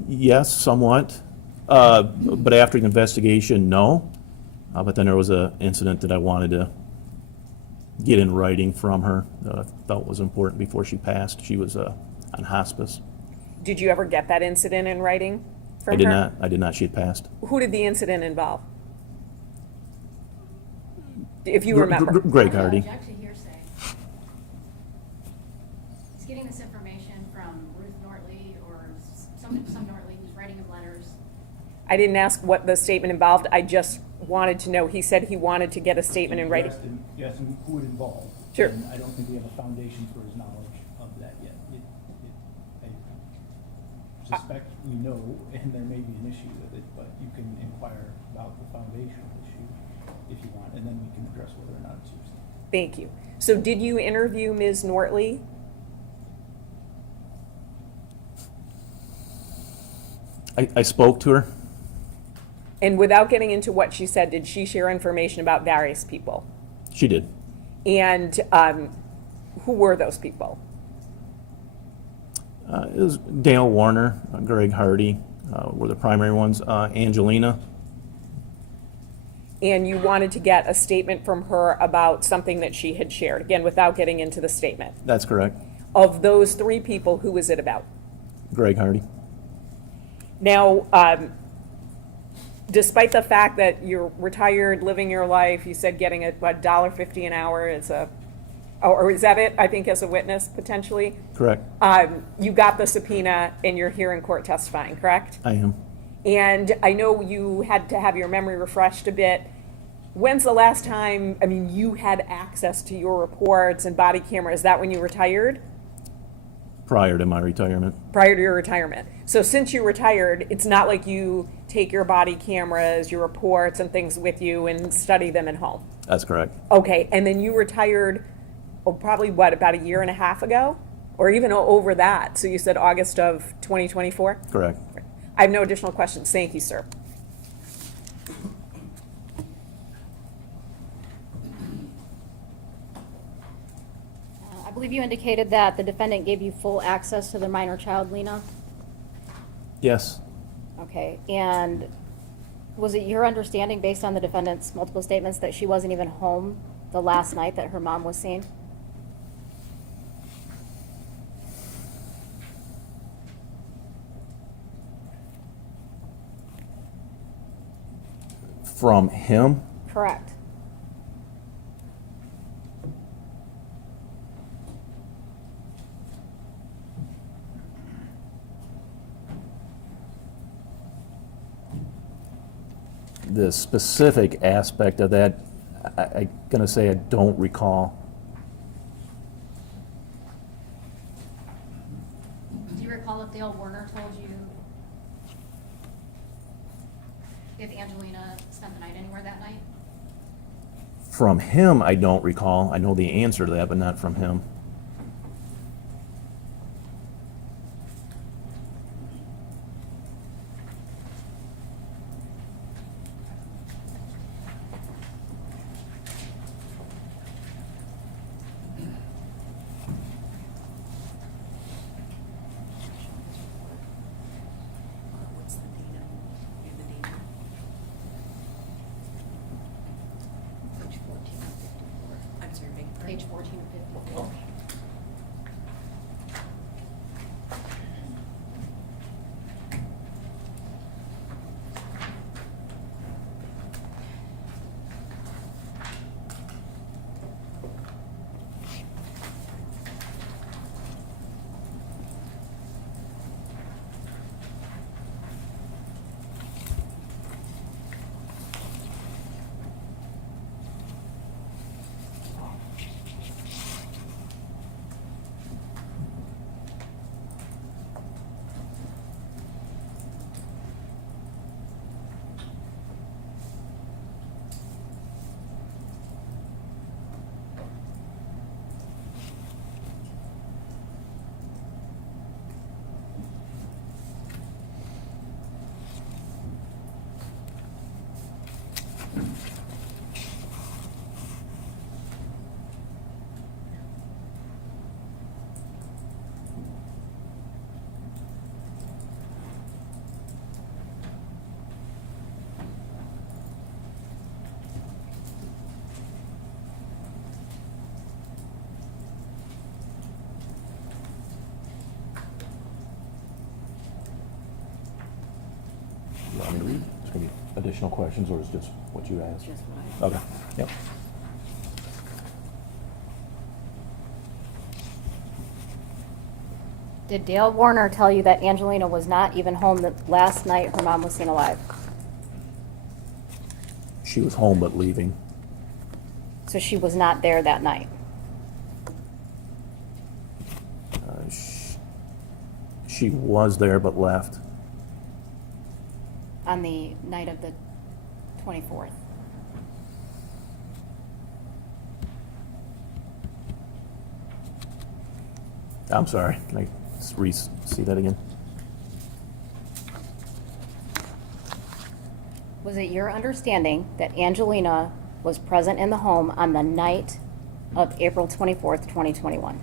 Yes, somewhat. But after the investigation, no. But then there was an incident that I wanted to get in writing from her that I felt was important before she passed. She was on hospice. Did you ever get that incident in writing from I did her? not. I did not. She had passed. Who did the incident involve? If you remember. Greg Hardy. Object to hearsay. He's getting this information from Ruth Nortley or some Nortley who's writing him letters. I didn't ask what the statement involved. I just wanted to know. He said he wanted to get a statement in writing. You asked him who it involved. Sure. And I don't think we have a foundation for his knowledge of that yet. I suspect we know, and there may be an issue with it, but you can inquire about the foundational issue if you want, and then we can address whether or not it's yours. Thank you. So did you interview Ms. Nortley? I spoke to her. And without getting into what she said, did she share information about various people? She did. And who were those people? It was Dale Warner, Greg Hardy were the primary ones. Angelina. and you wanted to get a statement from her about something that she had shared, again, without getting into the statement. That's correct. Of those 3 people, who was it about? Greg Hardy. Now, despite the fact that you're retired, living your life, you said getting a $1.50 an hour is or is that it, I think, as a witness, potentially? Correct. You got the subpoena and you're here in court testifying, correct? I am. And I know you had to have your memory refreshed a bit. When's the last time, I mean, you had access to your reports and body camera? Is that when you retired? Prior to my retirement. Prior to your retirement. So since you retired, it's not like you take your body cameras, your reports and things with you and study them at home? That's correct. Okay, and then you retired, probably what, about a year and a half ago? Or even over that? So you said August of 2024? Correct. I have no additional questions. Thank you, sir. I believe you indicated that the defendant gave you full access to the minor child, Lena? Yes. Okay, and was it your understanding, based on the defendant's multiple statements, that she wasn't even home the last night that her mom was seen? From him? Correct. The specific aspect of that, I'm going to say I don't recall. Do you recall if Dale Warner told you if Angelina spent the night anywhere that night? From him, I don't recall. I know the answer to that, but not from him. What's the date of the date? Page 14 of 54. I'm sorry, beg your pardon? Page 14 of 54. Okay. You want me to read? Is there going to be additional questions, or is just what you asked? Just what I- Okay, yep. Did Dale Warner tell you that Angelina was not even home the last night her mom was seen alive? She was home but leaving. So she was not there that night? She was there but left. On the night of the 24th? I'm sorry, can I see that again? Was it your understanding that Angelina was present in the home on the night of April 24th, 2021?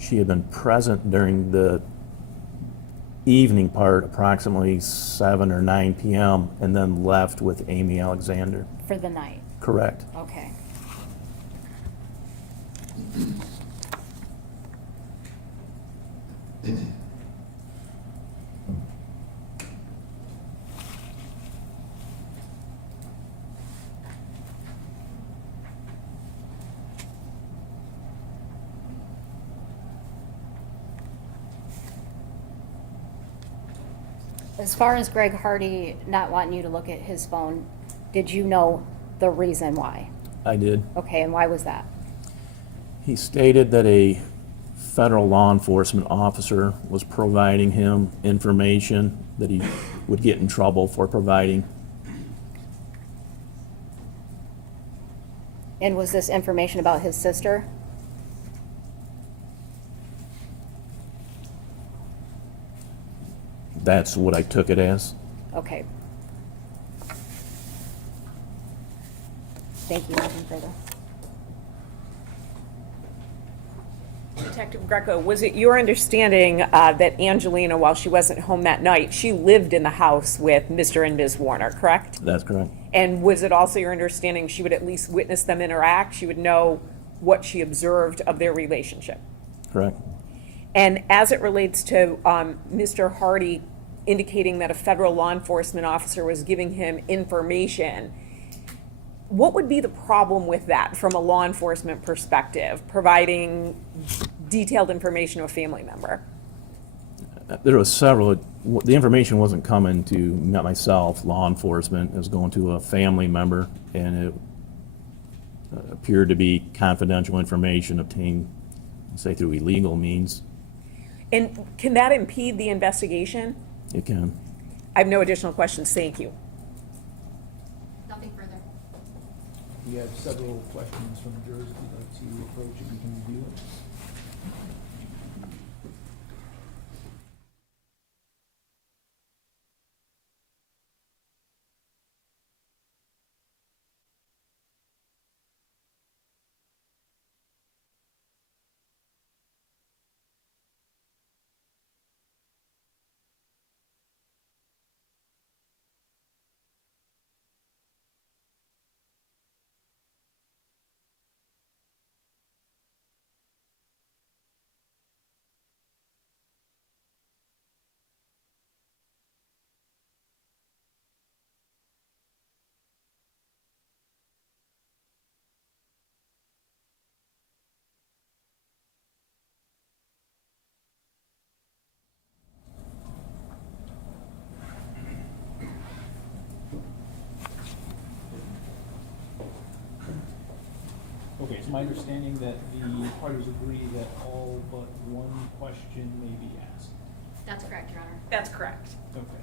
She had been present during the evening part, approximately 7 or 9 p.m., and then left with Amy Alexander. For the night? Correct. Okay. As far as Greg Hardy not wanting you to look at his phone, did you know the reason why? I did. Okay, and why was that? He stated that a federal law enforcement officer was providing him information that he would get in trouble for providing. And was this information about his sister? That's what I took it as. Okay. Thank you. Nothing further. Detective Greca, was it your understanding that Angelina, while she wasn't home that night, she lived in the house with Mr. and Ms. Warner, correct? That's correct. And was it also your understanding she would at least witness them interact? She would know what she observed of their relationship? Correct. And as it relates to Mr. Hardy indicating that a federal law enforcement officer was giving him information, what would be the problem with that from a law enforcement perspective, providing detailed information to a family member? There was several. The information wasn't coming to not myself, law enforcement. It was going to a family member, and it appeared to be confidential information obtained, say, through illegal means. And can that impede the investigation? It can. I have no additional questions. Thank you. Nothing further. We have several questions from the jurors we'd like to approach and we can review it. Okay, it's my understanding that the parties agree that all but one question may be asked. That's correct, Your Honor. That's correct. Okay.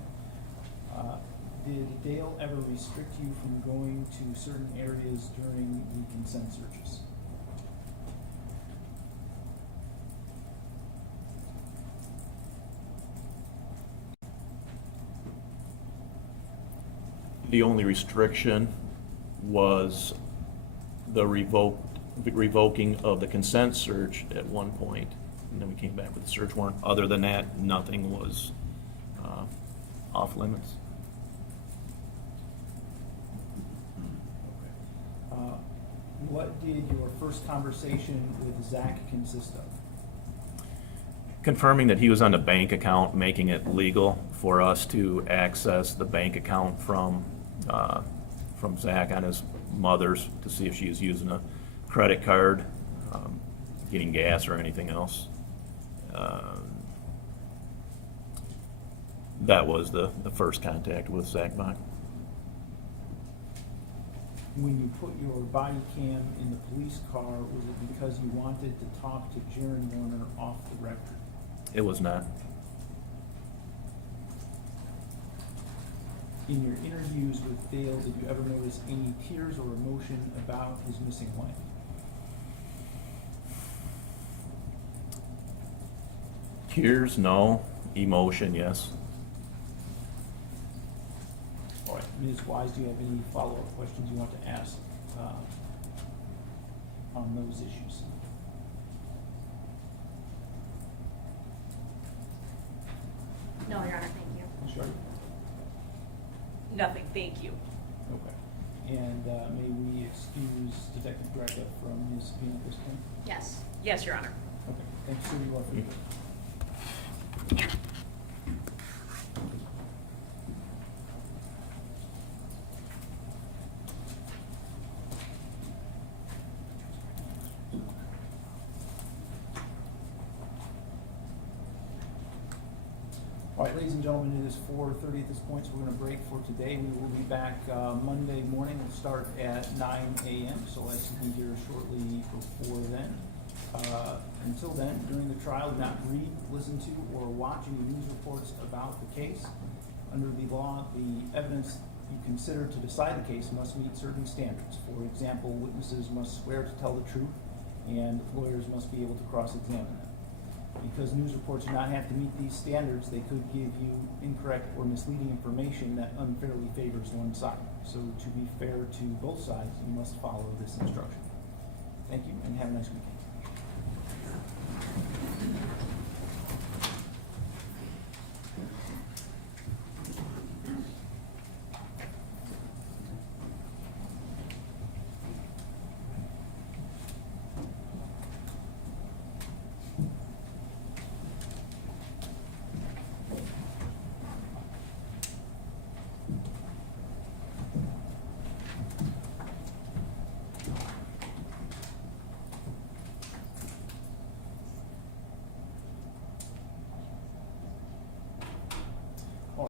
Did Dale ever restrict you from going to certain areas during the consent searches? The only restriction was the revoking of the consent search at one point, and then we came back with the search warrant. Other than that, nothing was off limits. What did your first conversation with Zach consist of? Confirming that he was on the bank account, making it legal for us to access the bank account from Zach on his mother's to see if she was using a credit card, getting gas or anything else. That was the first contact with Zach Bach. When you put your body cam in the police car, was it because you wanted to talk to Jaron Warner off the record? It was not. In your interviews with Dale, did you ever notice any tears or emotion about his missing wife? Tears, no. Emotion, yes. All right, Ms. Wise, do you have any follow-up questions you want to ask on those issues? No, Nothing, thank you. Okay. And may we excuse Detective Greca from his being at this point? Yes. Yes, Your Honor. Okay, thanks for your effort. All right, ladies and gentlemen, it is 4:30 at this point, so we're going to break for today. We will be back Monday morning. We'll start at 9 a.m., so let's be here shortly before then. Until then, during the trial, do not read, listen to, or watch any news reports about the case. Under the law, the evidence you consider to decide the case must meet certain standards. For example, witnesses must swear to tell the truth, and lawyers must be able to cross-examine them. Because news reports do not have to meet these standards, they could give you incorrect or misleading information that unfairly favors one side. So to be fair to both sides, you must follow this instruction. Thank you, and have a nice weekend.